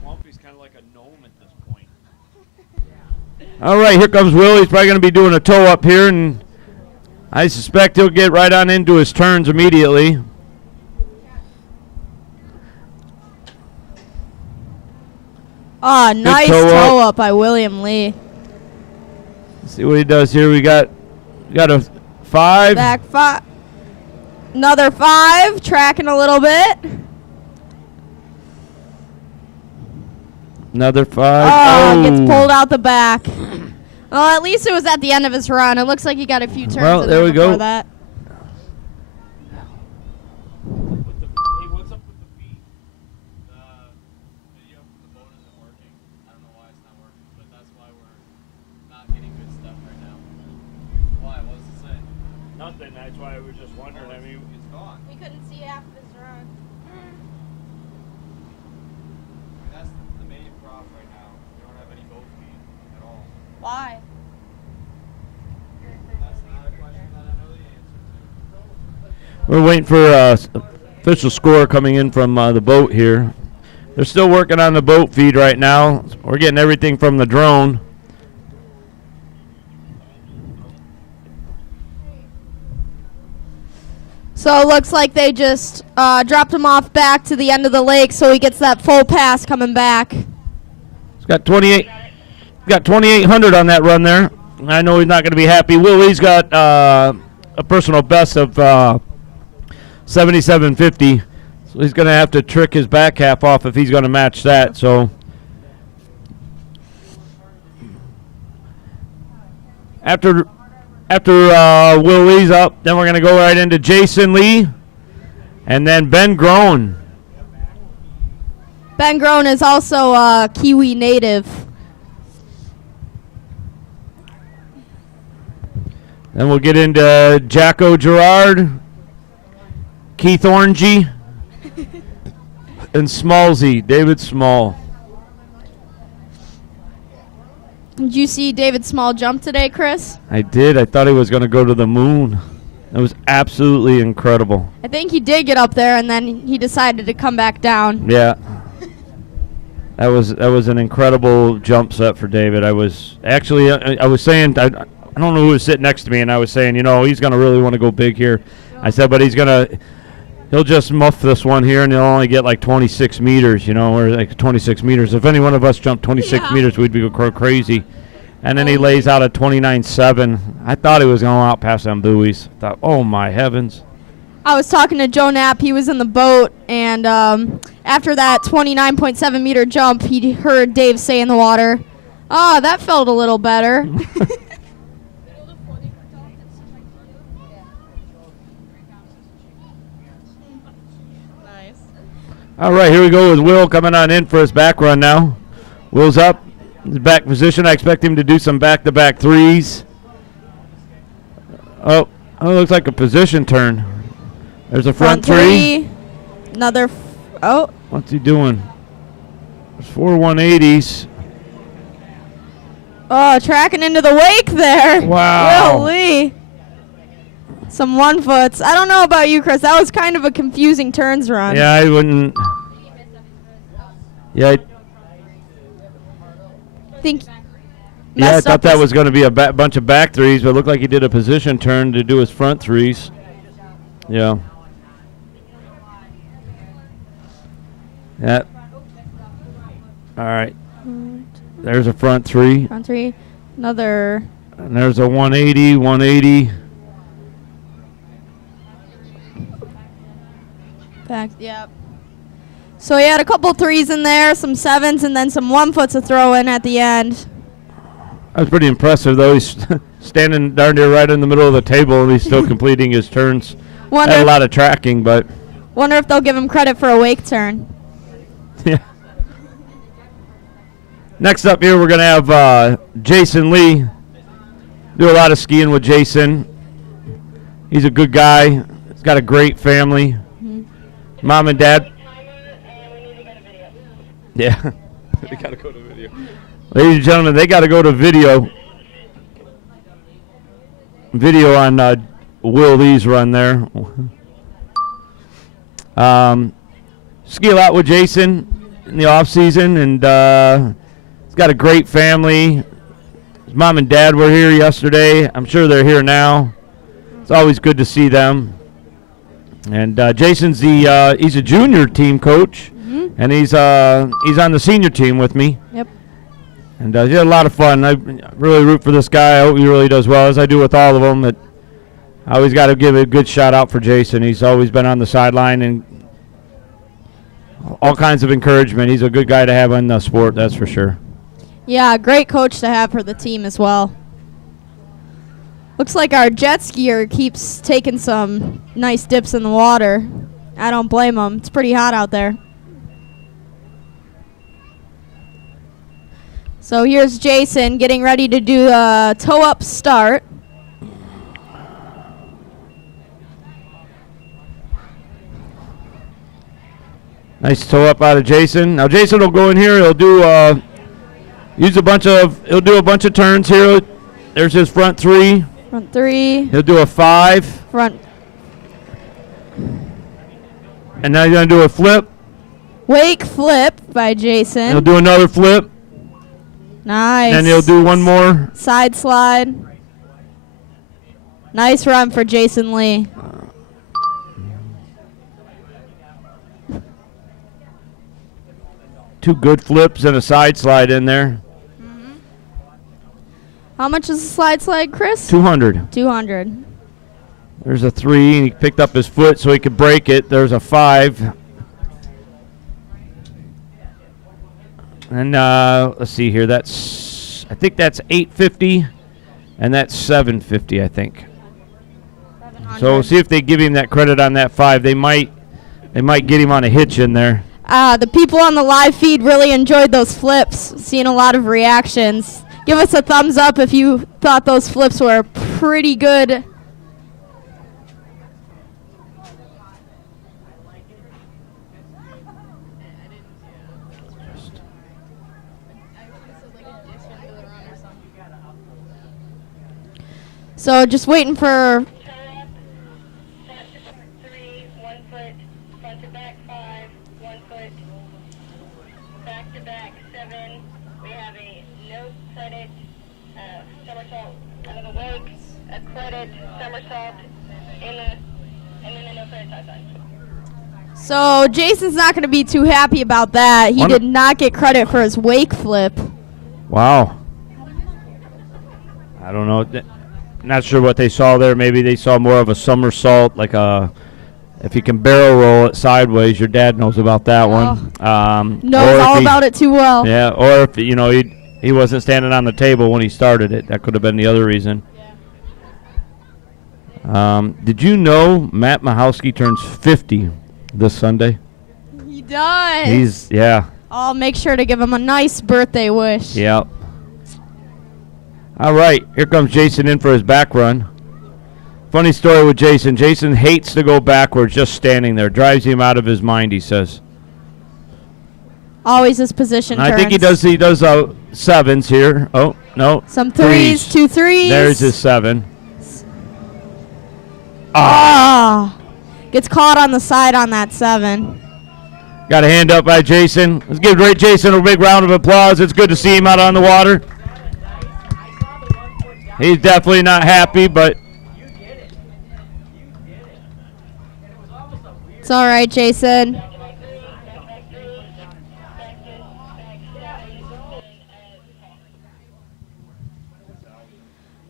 Swampy's kind of like a gnome at this point. All right, here comes Will. He's probably going to be doing a toe up here, and I suspect he'll get right on into his turns immediately. Oh, nice toe up by William Lee. Let's see what he does here. We got a 5. Back 5. Another 5, tracking a little bit. Another 5. Oh, gets pulled out the back. Well, at least it was at the end of his run. It looks like he got a few turns in there we before go. that. Hey, what's up with the feet? The video from the boat isn't working. I don't know why it's not working, but that's why we're not getting good stuff right now. Why? What does it say? Nothing. That's why I was just wondering. I mean, It's gone. We couldn't see half of his run. That's the main problem right now. We don't have any boat feed at all. Why? That's not a question that I know the answer to. we're waiting for official score coming in from the boat here. They're still working on the boat feed right now. We're getting everything from the drone. So it looks like they just dropped him off back to the end of the lake, so he gets that full pass coming back. He's got 2,800 on that run there. I know he's not going to be happy. Willie's got a personal best of 77.50, so he's going to have to trick his back half off if he's going to match that. So after Willie's up, then we're going to go right into Jason Lee and then Ben Groen. Ben Groen is also a Kiwi native. Then we'll get into Jacko Gerard, Keith Orangey, and Smallsy, David Small. Did you see David Small jump today, Chris? I did. I thought he was going to go to the moon. That was absolutely incredible. I think he did get up there, and then he decided to come back down. Yeah. That was an incredible jump set for David. I was actually I was saying I don't know who was sitting next to me, and I was saying, he's going to really want to go big here. I said, but he'll just muff this one here, and he'll only get like 26 meters, or like 26 meters. If any one of us jumped 26 meters, we'd be crazy. And then he lays out a 29.7. I thought he was going to out past them buoys. I thought, oh my heavens. I was talking to Joe Knapp. He was in the boat, and after that 29.7 meter jump, he heard Dave say in the water, "Oh, that felt a little better." All right, here we go with Will coming on in for his back run now. Will's up, his back position. I expect him to do some back-to-back threes. Oh, looks like a position turn. There's a front three. Another. What's he doing? There's 4 180s. Oh, tracking into the wake there. Wow. Will Lee. Some 1-foots. I don't know about you, Chris. That was kind of a confusing turns run. Yeah, I wouldn't. Yeah, I thought that was going to be a bunch of back threes, but it looked like he did a position turn to do his front threes. Yeah. Yeah. All right. There's a front three. Front three. Another. And there's a 180, 180. Back. Yep. So he had a couple threes in there, some 7s, and then some 1-foots to throw in at the end. That was pretty impressive, though. He's standing darn near right in the middle of the table, and he's still completing his turns. Had a lot of tracking, but. Wonder if they'll give him credit for a wake turn. Yeah. Next up here, we're going to have Jason Lee. Do a lot of skiing with Jason. He's a good guy. He's got a great family. Mom and Dad. Yeah. They got to go to video. Ladies and gentlemen, they got to go to video. Video on Will Lee's run there. Ski a lot with Jason in the off season, and he's got a great family. His mom and dad were here yesterday. I'm sure they're here now. It's always good to see them. And Jason's he's a junior team coach, and he's on the senior team with me. Yep. And he had a lot of fun. I really root for this guy. I hope he really does well, as I do with all of them. But I always got to give a good shout out for Jason. He's always been on the sideline and all kinds of encouragement. He's a good guy to have in the sport, that's for sure. Yeah, great coach to have for the team as well. Looks like our jet skier keeps taking some nice dips in the water. I don't blame him. It's pretty hot out there. So here's Jason getting ready to do a toe-up start. Nice toe up out of Jason. Now Jason will go in here. He'll do he'll do a bunch of turns here. There's his front three. Front three. He'll do a 5. Front. And now he's gonna do a flip. Wake flip by Jason. He'll do another flip. Nice. And he'll do one more. Side slide. Nice run for Jason Lee. Two good flips and a side slide in there. How much is the slide, Chris? 200. 200. There's a 3, and he picked up his foot so he could break it. There's a 5. And let's see here. I think that's 850, and that's 750, I think. So we'll see if they give him that credit on that 5. They might get him on a hitch in there. The people on the live feed really enjoyed those flips. Seeing a lot of reactions. Give us a thumbs up if you thought those flips were pretty good. So just waiting for. Toe up, front to 3, 1 foot, front to back 5, 1 foot, back to back 7. We have a no credit, somersault out of the wake, a credit somersault in the, and then a no credit side side. So Jason's not going to be too happy about that. He Wonder- did not get credit for his wake flip. Wow. I don't know. Not sure what they saw there. Maybe they saw more of a somersault, like a. If you can barrel roll it sideways, your dad knows about that one. Knows or if all he- about it too well. Yeah, or if he wasn't standing on the table when he started it, that could have been the other reason. Did you know Matt Mahowski turns 50 this Sunday? He does. He's I'll make sure to give him a nice birthday wish. Yep. All right, here comes Jason in for his back run. Funny story with Jason. Jason hates to go backwards, just standing there. Drives him out of his mind, he says. Always his position And I think he turns. does sevens here. Oh, no. Some threes, 2 threes. There's his 7. Ah. Gets caught on the side on that 7. Got a hand up by Jason. Let's give Jason a big round of applause. It's good to see him out on the water. He's definitely not happy, but It's all right, Jason.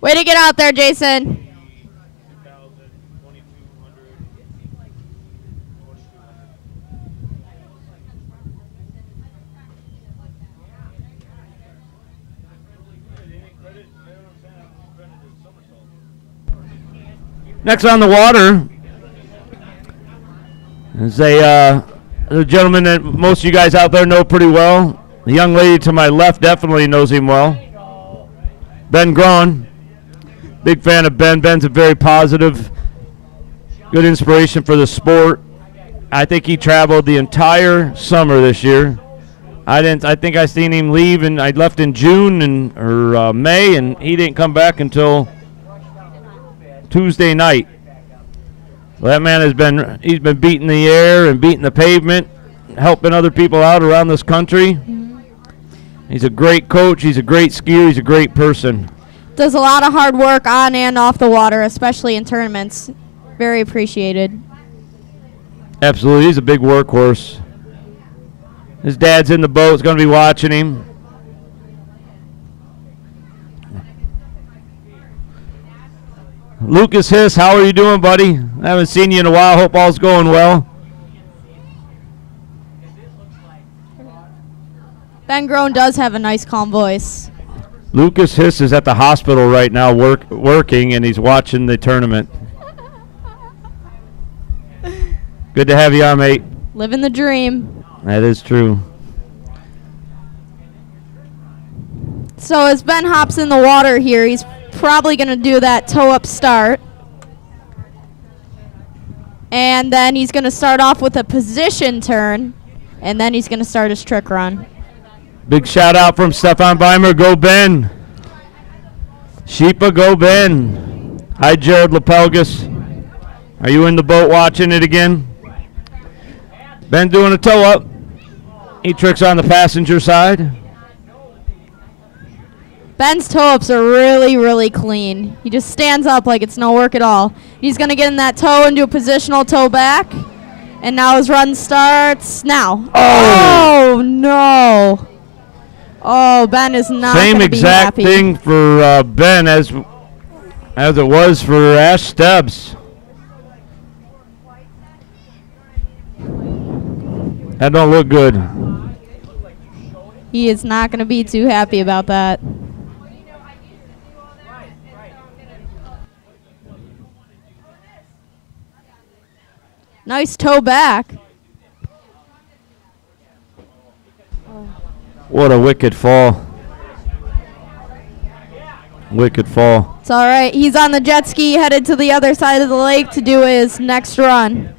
Way to get out there, Jason. next on the water is a gentleman that most of you guys out there know pretty well. The young lady to my left definitely knows him well. Ben Braun. Big fan of Ben. Ben's a very positive, good inspiration for the sport. I think he traveled the entire summer this year. I think I seen him leave, and I left in June or May, and he didn't come back until Tuesday night. Well, that man he's been beating the air and beating the pavement, helping other people out around this country. He's a great coach. He's a great skier. He's a great person. Does a lot of hard work on and off the water, especially in tournaments. Very appreciated. Absolutely. He's a big workhorse. His dad's in the boat. He's going to be watching him. Lucas Hiss, how are you doing, buddy? I haven't seen you in a while. Hope all's going well. Ben Groen does have a nice, calm voice. Lucas Hiss is at the hospital right now working, and he's watching the tournament. Good to have you on, mate. Living the dream. That is true. So as Ben hops in the water here, he's probably going to do that toe-up start. And then he's going to start off with a position turn, and then he's going to start his trick run. Big shout out from Stefan Weimer. Go Ben. Sheepa, go Ben. Hi, Jared Lapelgus. Are you in the boat watching it again? Ben doing a toe up. He tricks on the passenger side. Ben's toe-ups are really, really clean. He just stands up like it's no work at all. He's going to get in that toe and do a positional toe back. And now his run starts now. Oh no. Oh, Ben is not Same going to be exact happy. thing for Ben as it was for Ash Stubbs. That don't look good. He is not going to be too happy about that. Nice toe back. What a wicked fall. Wicked fall. It's all right. He's on the jet ski headed to the other side of the lake to do his next run.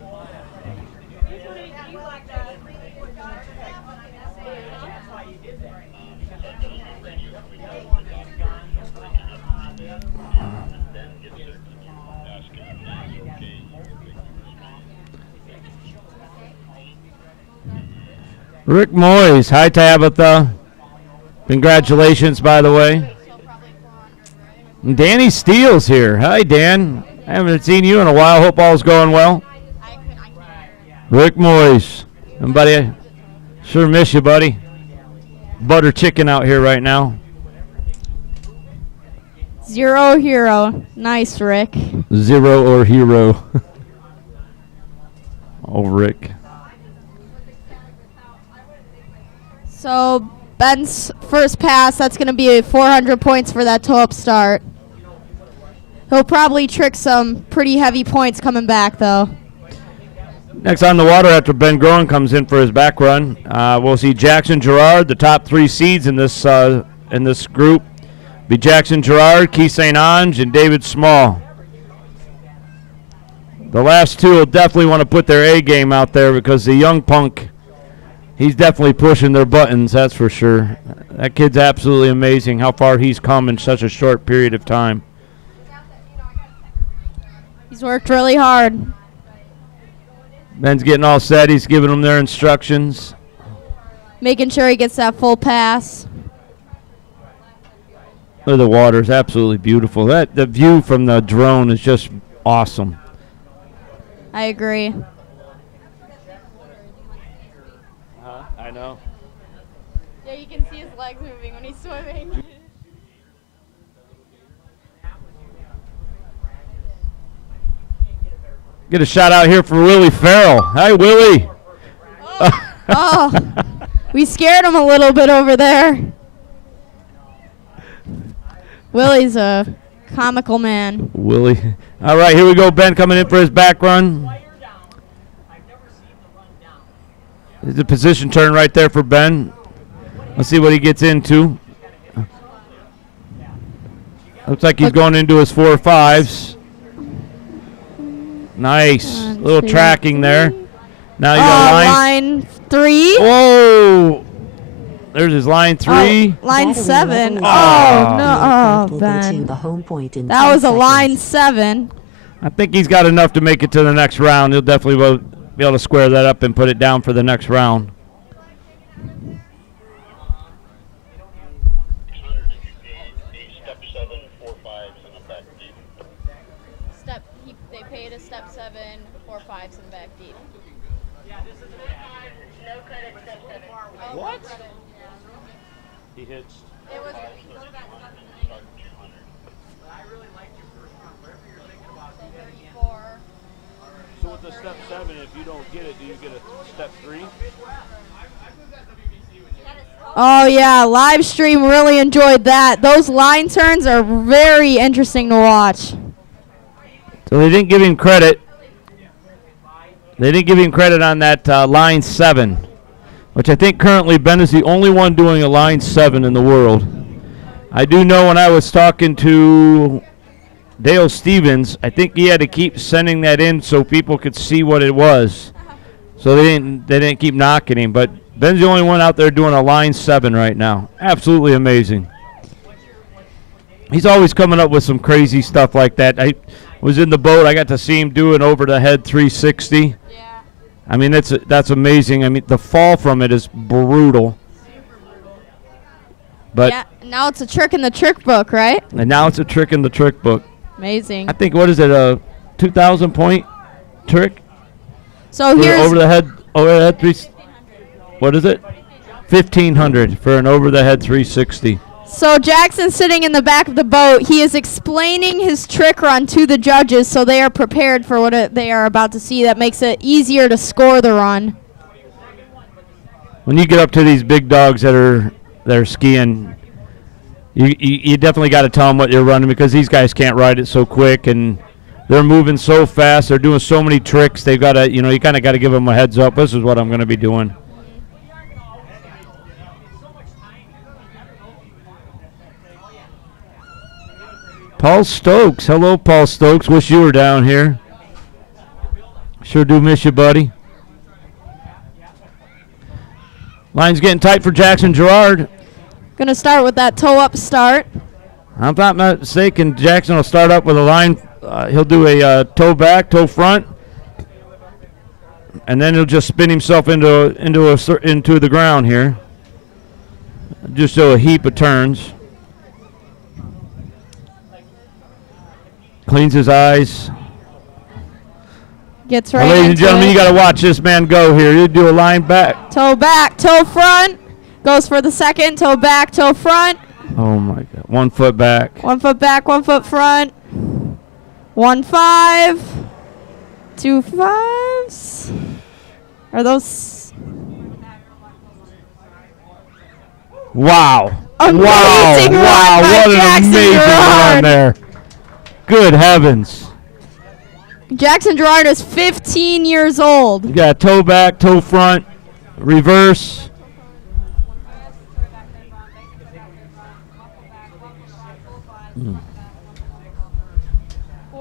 Rick Moyes. Hi, Tabitha. Congratulations, by the way. And Danny Steele's here. Hi, Dan. I haven't seen you in a while. Hope all's going well. Rick Moyes. And buddy, I sure miss you, buddy. Butter chicken out here right now. 0 hero. Nice, Rick. 0 or hero. Oh, Rick. So Ben's first pass, that's going to be 400 points for that toe-up start. He'll probably trick some pretty heavy points coming back, though. Next on the water after Ben Groen comes in for his back run, we'll see Jackson Gerard, the top 3 seeds in this group. Be Jackson Gerard, Keith St. Ange, and David Small. The last 2 will definitely want to put their A game out there because the young punk, he's definitely pushing their buttons, that's for sure. That kid's absolutely amazing how far he's come in such a short period of time. He's worked really hard. Ben's getting all set. He's giving them their instructions. Making sure he gets that full pass. Look at the water. It's absolutely beautiful. The view from the drone is just awesome. I agree. I know. Yeah, you can see his legs moving when he's swimming. Get a shout out here for Willie Farrell. Hi, Willie. Oh, we scared him a little bit over there. Willie's a comical man. Willie. All right, here we go. Ben coming in for his back run. There's a position turn right there for Ben. Let's see what he gets into. Looks like he's going into his 4.5s. Nice. A little tracking there. Now you got line 3. Whoa. There's his line 3. Line 7. Oh, no. Oh, Ben. That was a line 7. I think he's got enough to make it to the next round. He'll definitely be able to square that up and put it down for the next round. They paid a step 7, 4.5s and back deep. No credit, step 7. What? He hits. It was So with the step 7, if you don't get it, do you get a step 3? Oh, yeah. Live stream really enjoyed that. Those line turns are very interesting to watch. So they didn't give him credit. They didn't give him credit on that line 7, which I think currently Ben is the only one doing a line 7 in the world. I do know when I was talking to Dale Stevens, I think he had to keep sending that in so people could see what it was. So they didn't keep knocking him, but Ben's the only one out there doing a line 7 right now. Absolutely amazing. He's always coming up with some crazy stuff like that. I was in the boat. I got to see him do an over-the-head 360. Yeah. I mean, that's amazing. I mean, the fall from it is brutal. But Yeah, now it's a trick in the trick book, right? and now it's a trick in the trick book. Amazing. I think, what is it, a 2,000-point trick? So For here's over-the-head 3. What is it? 1,500 for an over-the-head 360. So Jackson's sitting in the back of the boat. He is explaining his trick run to the judges so they are prepared for what they are about to see. That makes it easier to score the run. When you get up to these big dogs that are skiing, you definitely got to tell them what you're running because these guys can't ride it so quick and they're moving so fast. They're doing so many tricks. They've got to, you kind of got to give them a heads up. This is what I'm going to be doing. Paul Stokes. Hello, Paul Stokes. Wish you were down here. Sure do miss you, buddy. Line's getting tight for Jackson Gerard. Going to start with that toe-up start. I'm not mistaken. Jackson will start up with a line. He'll do a toe back, toe front. and then he'll just spin himself into the ground here. Just do a heap of turns. Cleans his eyes. Gets right Ladies and into gentlemen, it. you got to watch this man go here. You do a line back. Toe back, toe front. Goes for the second. Toe back, toe front. Oh my God! 1 foot back. 1 foot back, 1 foot front. 1-5. 2 5s. Are those? Wow! Amazing wow! run Wow! by What an Jackson amazing run Gerard. there! Good heavens! Jackson Gerard is 15 years old. You got toe back, toe front, reverse.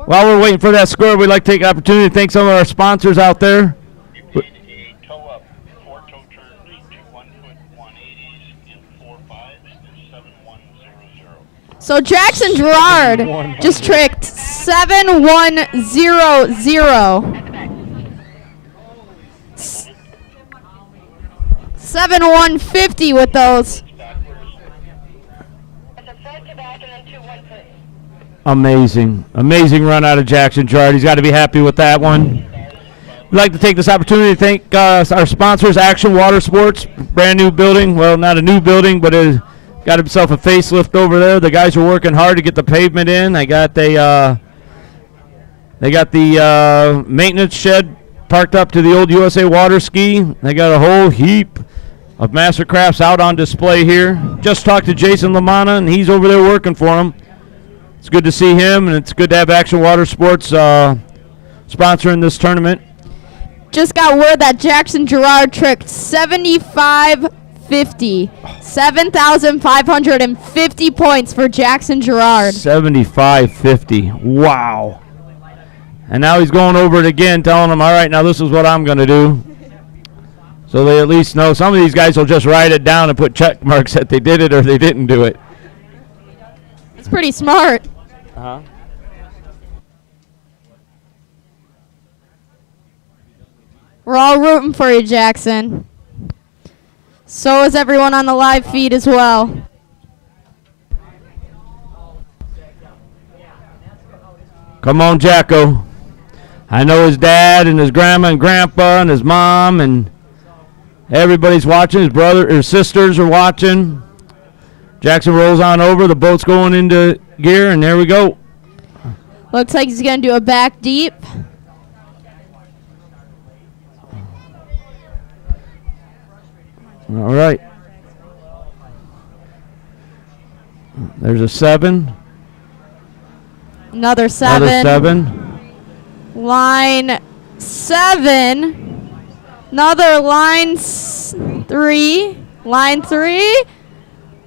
While we're waiting for that score, we'd like to take the opportunity to thank some of our sponsors out there. You made a toe up, 4 toe turns, 2 1 foot 180s, and 4 5s, and 7 100. So Jackson Gerard just tricked 7-1-0-0. 7-1-50 with those. That's a front to back and then 2 1 foot. Amazing. Amazing run out of Jackson Gerard. He's got to be happy with that one. We'd like to take this opportunity to thank our sponsors, Action Water Sports, brand new building. Well, not a new building, but it got himself a facelift over there. The guys are working hard to get the pavement in. They got the maintenance shed parked up to the old USA water ski. They got a whole heap of Mastercrafts out on display here. Just talked to Jason Lamanna, and he's over there working for them. It's good to see him, and it's good to have Action Water Sports sponsoring this tournament. Just got word that Jackson Gerard tricked 75-50. 7,550 points for Jackson Gerard. 75-50. Wow. And now he's going over it again, telling them, all right, now this is what I'm going to do. So they at least know. Some of these guys will just write it down and put check marks that they did it or they didn't do it. It's pretty smart. Uh-huh. We're all rooting for you, Jackson. So is everyone on the live feed as well. Come on, Jacko. I know his dad and his grandma and grandpa and his mom and everybody's watching. His brother or sisters are watching. Jackson rolls on over. The boat's going into gear, and there we go. Looks like he's going to do a back deep. All right. There's a 7. Another 7. Another 7. Line 7. Another line 3. Line 3.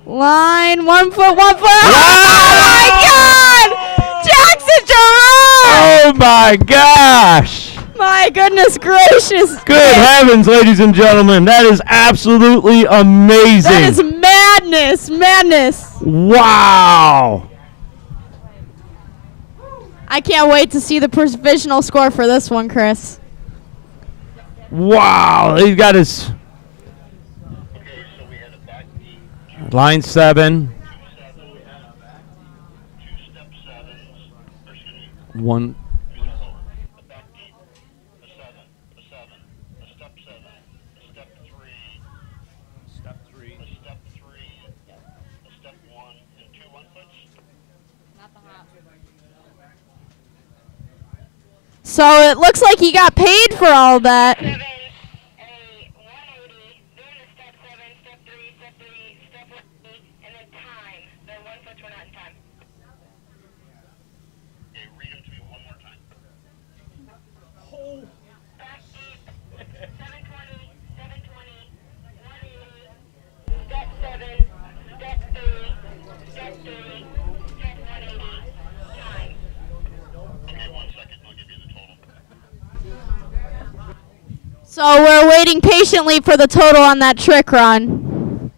Line 1 foot, 1 foot. Oh my God! Jackson Gerard! Oh my gosh! My goodness gracious. Good heavens, ladies and gentlemen. That is absolutely amazing. That is madness. Madness. Wow. I can't wait to see the provisional score for this one, Chris. Wow. He's got his line 7. 1. So it looks like he got paid for all that. 7, a 180, doing a step 7, step 3, step 3, step 1, and then time. The 1 foots were not in time. Okay, read them to me one more time. Back deep, 720, 720, 180, step 7, step 3, step 3, step 180, time. Okay, 1 second. I'll give you the total. So we're waiting patiently for the total on that trick run.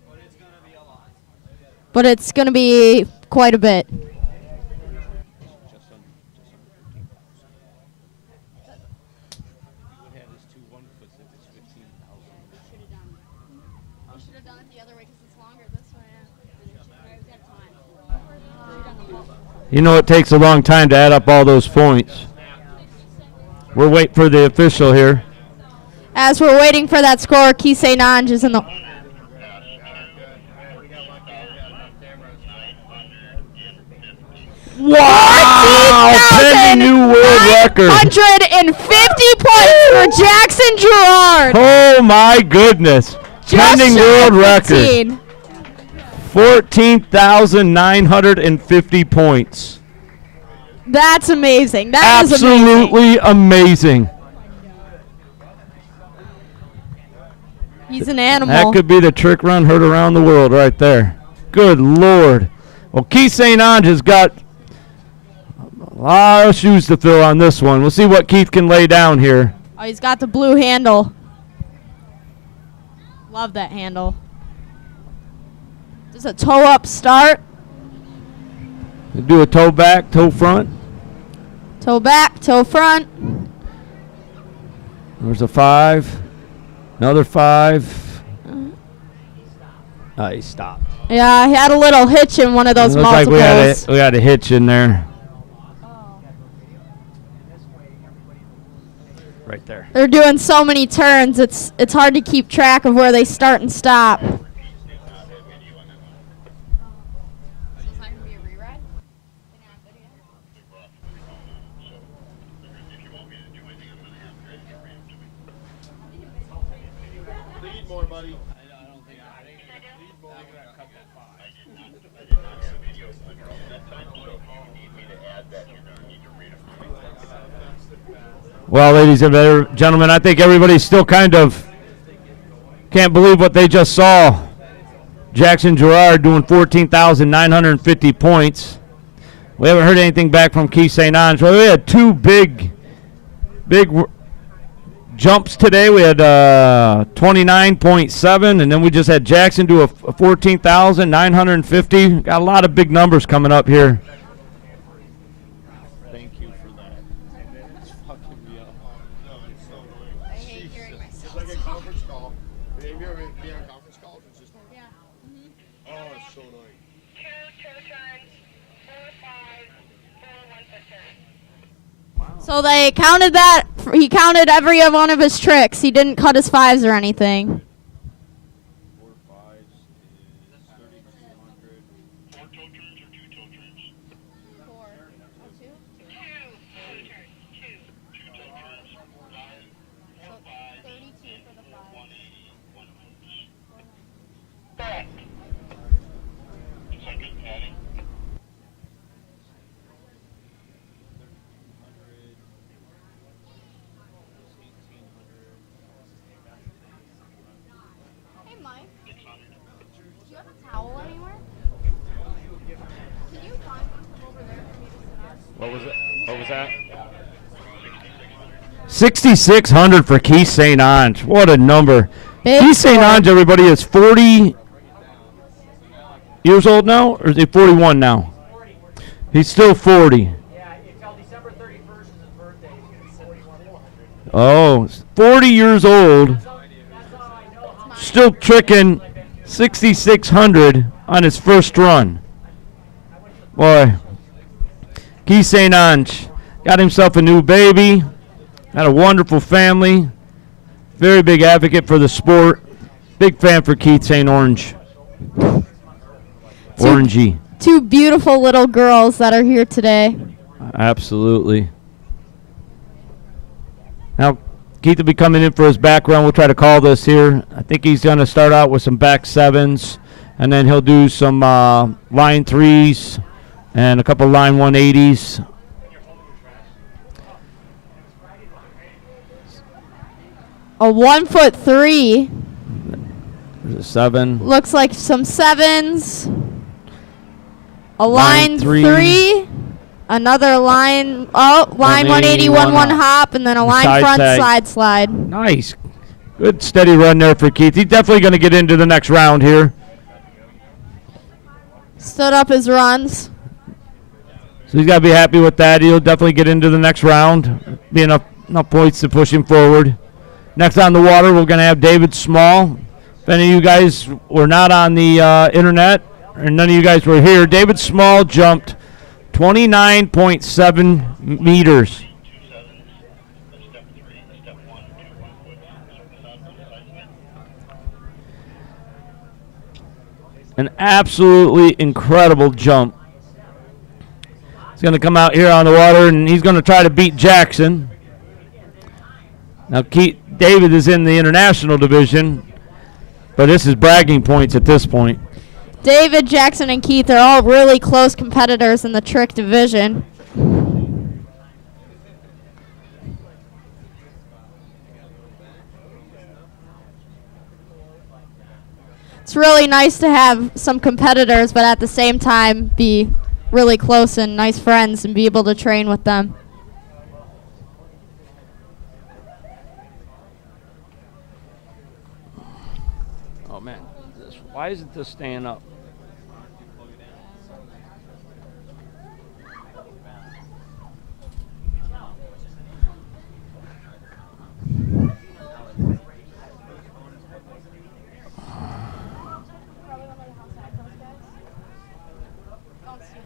But it's going to be quite a bit. You know it takes a long time to add up all those points. We're waiting for the official here. As we're waiting for that score, Keith St. Ange is in the... Wow! Pending new world record. 150 points for Jackson Gerard. Oh my goodness. Pending world record. 14,950 points. That's amazing. That is absolutely amazing. He's an animal. That could be the trick run heard around the world right there. Good Lord. Well, Keith St. Ange has got a lot of shoes to fill on this one. We'll see what Keith can lay down here. Oh, he's got the blue handle. Love that handle. Does a toe up start? Do a toe back, toe front. Toe back, toe front. There's a 5. Another 5. He stopped. Yeah, he had a little hitch in one of those Looks multiples. like we had a hitch in there. Right there. They're doing so many turns, it's hard to keep track of where they start and stop. Well, ladies and gentlemen, I think everybody's still kind of can't believe what they just saw. Jackson Gerard doing 14,950 points. We haven't heard anything back from Keith St. Ange. Well, we had 2 big jumps today. We had 29.7, and then we just had Jackson do a 14,950. Got a lot of big numbers coming up here. So they counted that. He counted every one of his tricks. He didn't cut his 5s or anything. 4 5s is 3,200. 4 toe turns or 2 toe turns? 4. 2? 2 toe turns. 2 toe turns. 5. 4 5. 32 for the 5. 180. 1 hoops. Correct. Second padding. Hey, Mike. Do you have a towel anywhere? Can you find some over there for me to sit on? What was it? What was that? 6,600 for Keith St. Ange. What a number. Big Keith St. score. Ange, everybody, is 40 years old now? Or is he 41 now? He's still 40. Yeah, until December 31st is his birthday. He's going to be 41. Oh, 40 years old. Still tricking 6,600 on his first run. Boy, Keith St. Ange got himself a new baby. Had a wonderful family. Very big advocate for the sport. Big fan for Keith St. Ange. Orangey. 2 beautiful little girls that are here today. Absolutely. Now, Keith will be coming in for his back run. We'll try to call this here. I think he's going to start out with some back 7s, and then he'll do some line 3s and a couple line 180s. A 1'3". There's a 7. Looks like some 7s. A Line line three. 3. Another line. Oh, line 180, 1 hop, and then a line Side front sag. side slide. Nice. Good steady run there for Keith. He's definitely going to get into the next round here. Stood up his runs. So he's got to be happy with that. He'll definitely get into the next round. Be enough points to push him forward. Next on the water, we're going to have David Small. If any of you guys were not on the internet, or none of you guys were here, David Small jumped 29.7 meters. An absolutely incredible jump. He's going to come out here on the water, and he's going to try to beat Jackson. Now, David is in the international division, but this is bragging points at this point. David, Jackson, and Keith are all really close competitors in the trick division. It's really nice to have some competitors, but at the same time be really close and nice friends and be able to train with them. Oh, man. Why isn't this staying up?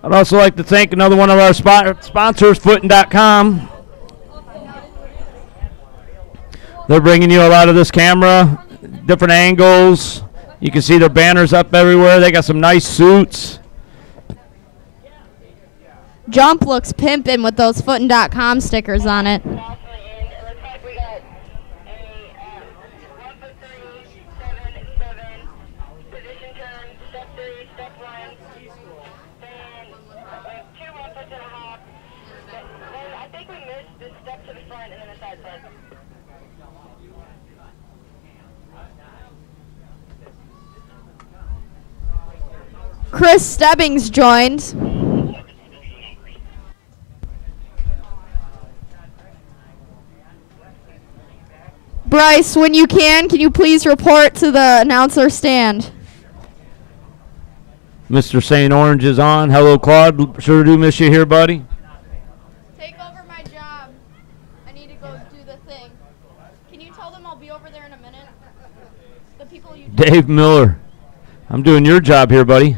I'd also like to thank another one of our sponsors, Footin.com. They're bringing you a lot of this camera, different angles. You can see their banners up everywhere. They got some nice suits. Jump looks pimpin' with those Footin.com stickers on it. Chris Stebbings joined. Bryce, when you can you please report to the announcer stand? Mr. St. Orange is on. Hello, Claude. Sure do miss you here, buddy. Take over my job. I need to go do the thing. Can you tell them I'll be over there in a minute? The people you Dave Miller. I'm doing your job here, buddy.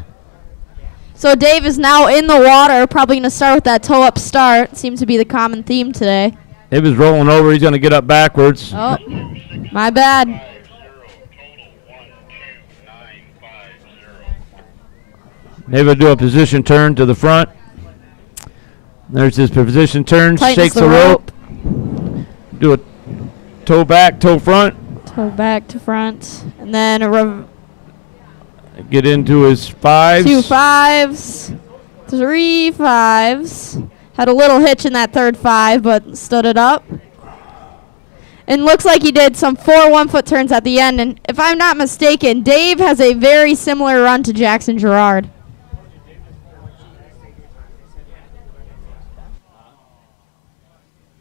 So Dave is now in the water, probably going to start with that toe-up start. Seems to be the common theme today. Dave is rolling over. He's going to get up backwards. Oh, my bad. Dave will do a position turn to the front. There's his position turn. Tightens Shakes the the rope. Do a toe back, toe front. Toe back to front. And then a Get into his fives. 2 5s, 3 5s. Had a little hitch in that third 5, but stood it up. And looks like he did some 4 1-foot turns at the end. And if I'm not mistaken, Dave has a very similar run to Jackson Gerard.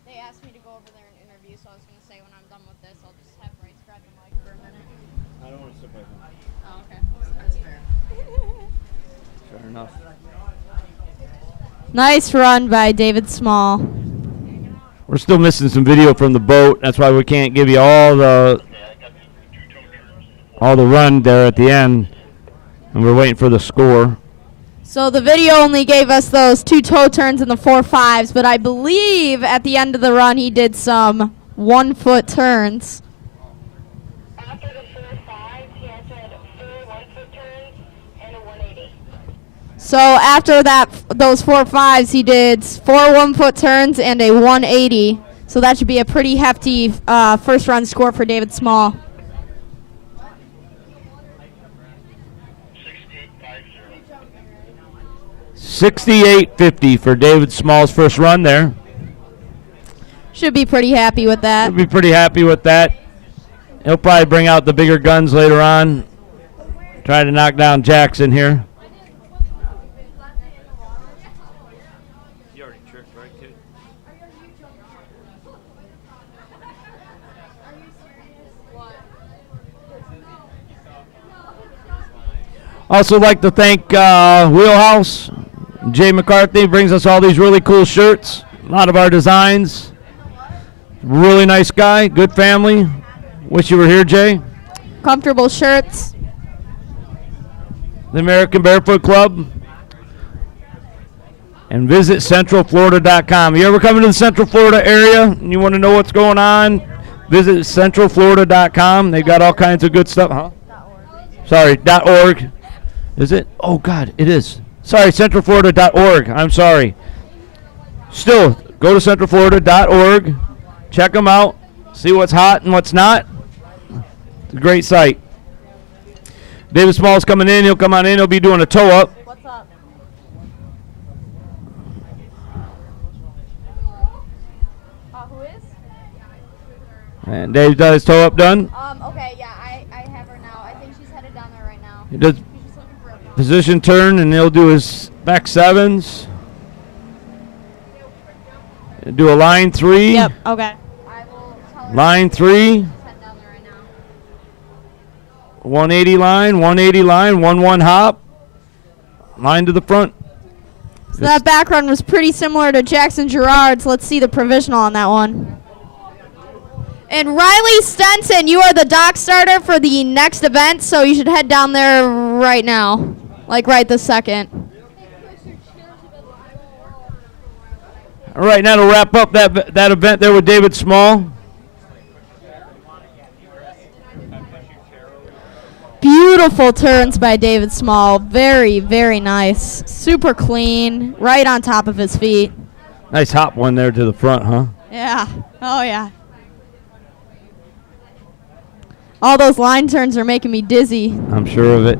They asked me to go over there and interview, so I was going to say when I'm done with this, I'll just have Bryce grab the mic for a minute. I don't want to sit by him. Oh, okay. That's fair. Fair enough. Nice run by David Small. We're still missing some video from the boat. That's why we can't give you all the run there at the end. And we're waiting for the score. So the video only gave us those 2 toe turns and the 4 5s, but I believe at the end of the run he did some 1-foot turns. After the 4 5s, he had 4 1-foot turns and a 180. So after those 4 5s, he did 4 1-foot turns and a 180. So that should be a pretty hefty first run score for David Small. 68.50 for David Small's first run there. Should be pretty happy with that. We'll be pretty happy with that. He'll probably bring out the bigger guns later on. Try to knock down Jackson here. You already tricked, right, kid? Also like to thank Wheelhouse. Jay McCarthy brings us all these really cool shirts. A lot of our designs. Really nice guy. Good family. Wish you were here, Jay. Comfortable shirts. The American Barefoot Club. And visit centralflorida.com. You ever come into the Central Florida area and you want to know what's going on? Visit centralflorida.com. They've got all kinds of good stuff. Huh? Sorry, .org. Is it? Oh, God, it is. Sorry, centralflorida.org. I'm sorry. Still, go to centralflorida.org. Check them out. See what's hot and what's not. It's a great site. David Small's coming in. He'll come on in. He'll be doing a toe-up. What's up? Who is? And Dave got his toe-up done. Okay, yeah, I have her now. I think she's headed down there right now. He does She's just looking for a phone. position turn, and he'll do his back sevens. Do a line 3. Yep. Okay. I will tell her. Line 3. She's heading down there right now. 180 line, 180 line, 1-1 hop. Line to the front. So that back run was pretty similar to Jackson Gerard's. Let's see the provisional on that one. And Riley Stenson, you are the dock starter for the next event, so you should head down there right now. Like right this second. All right, now to wrap up that event there with David Small. Beautiful turns by David Small. Very, very nice. Super clean. Right on top of his feet. Nice hop one there to the front, huh? Yeah. Oh, yeah. All those line turns are making me dizzy. I'm sure of it.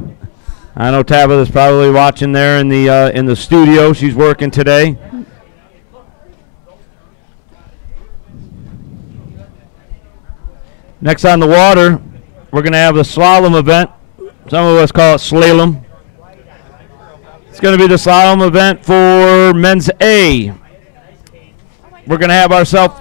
I know Tabitha's probably watching there in the studio. She's working today. Next on the water, we're going to have the slalom event. Some of us call it slalom. It's going to be the slalom event for men's A. We're going to have ourselves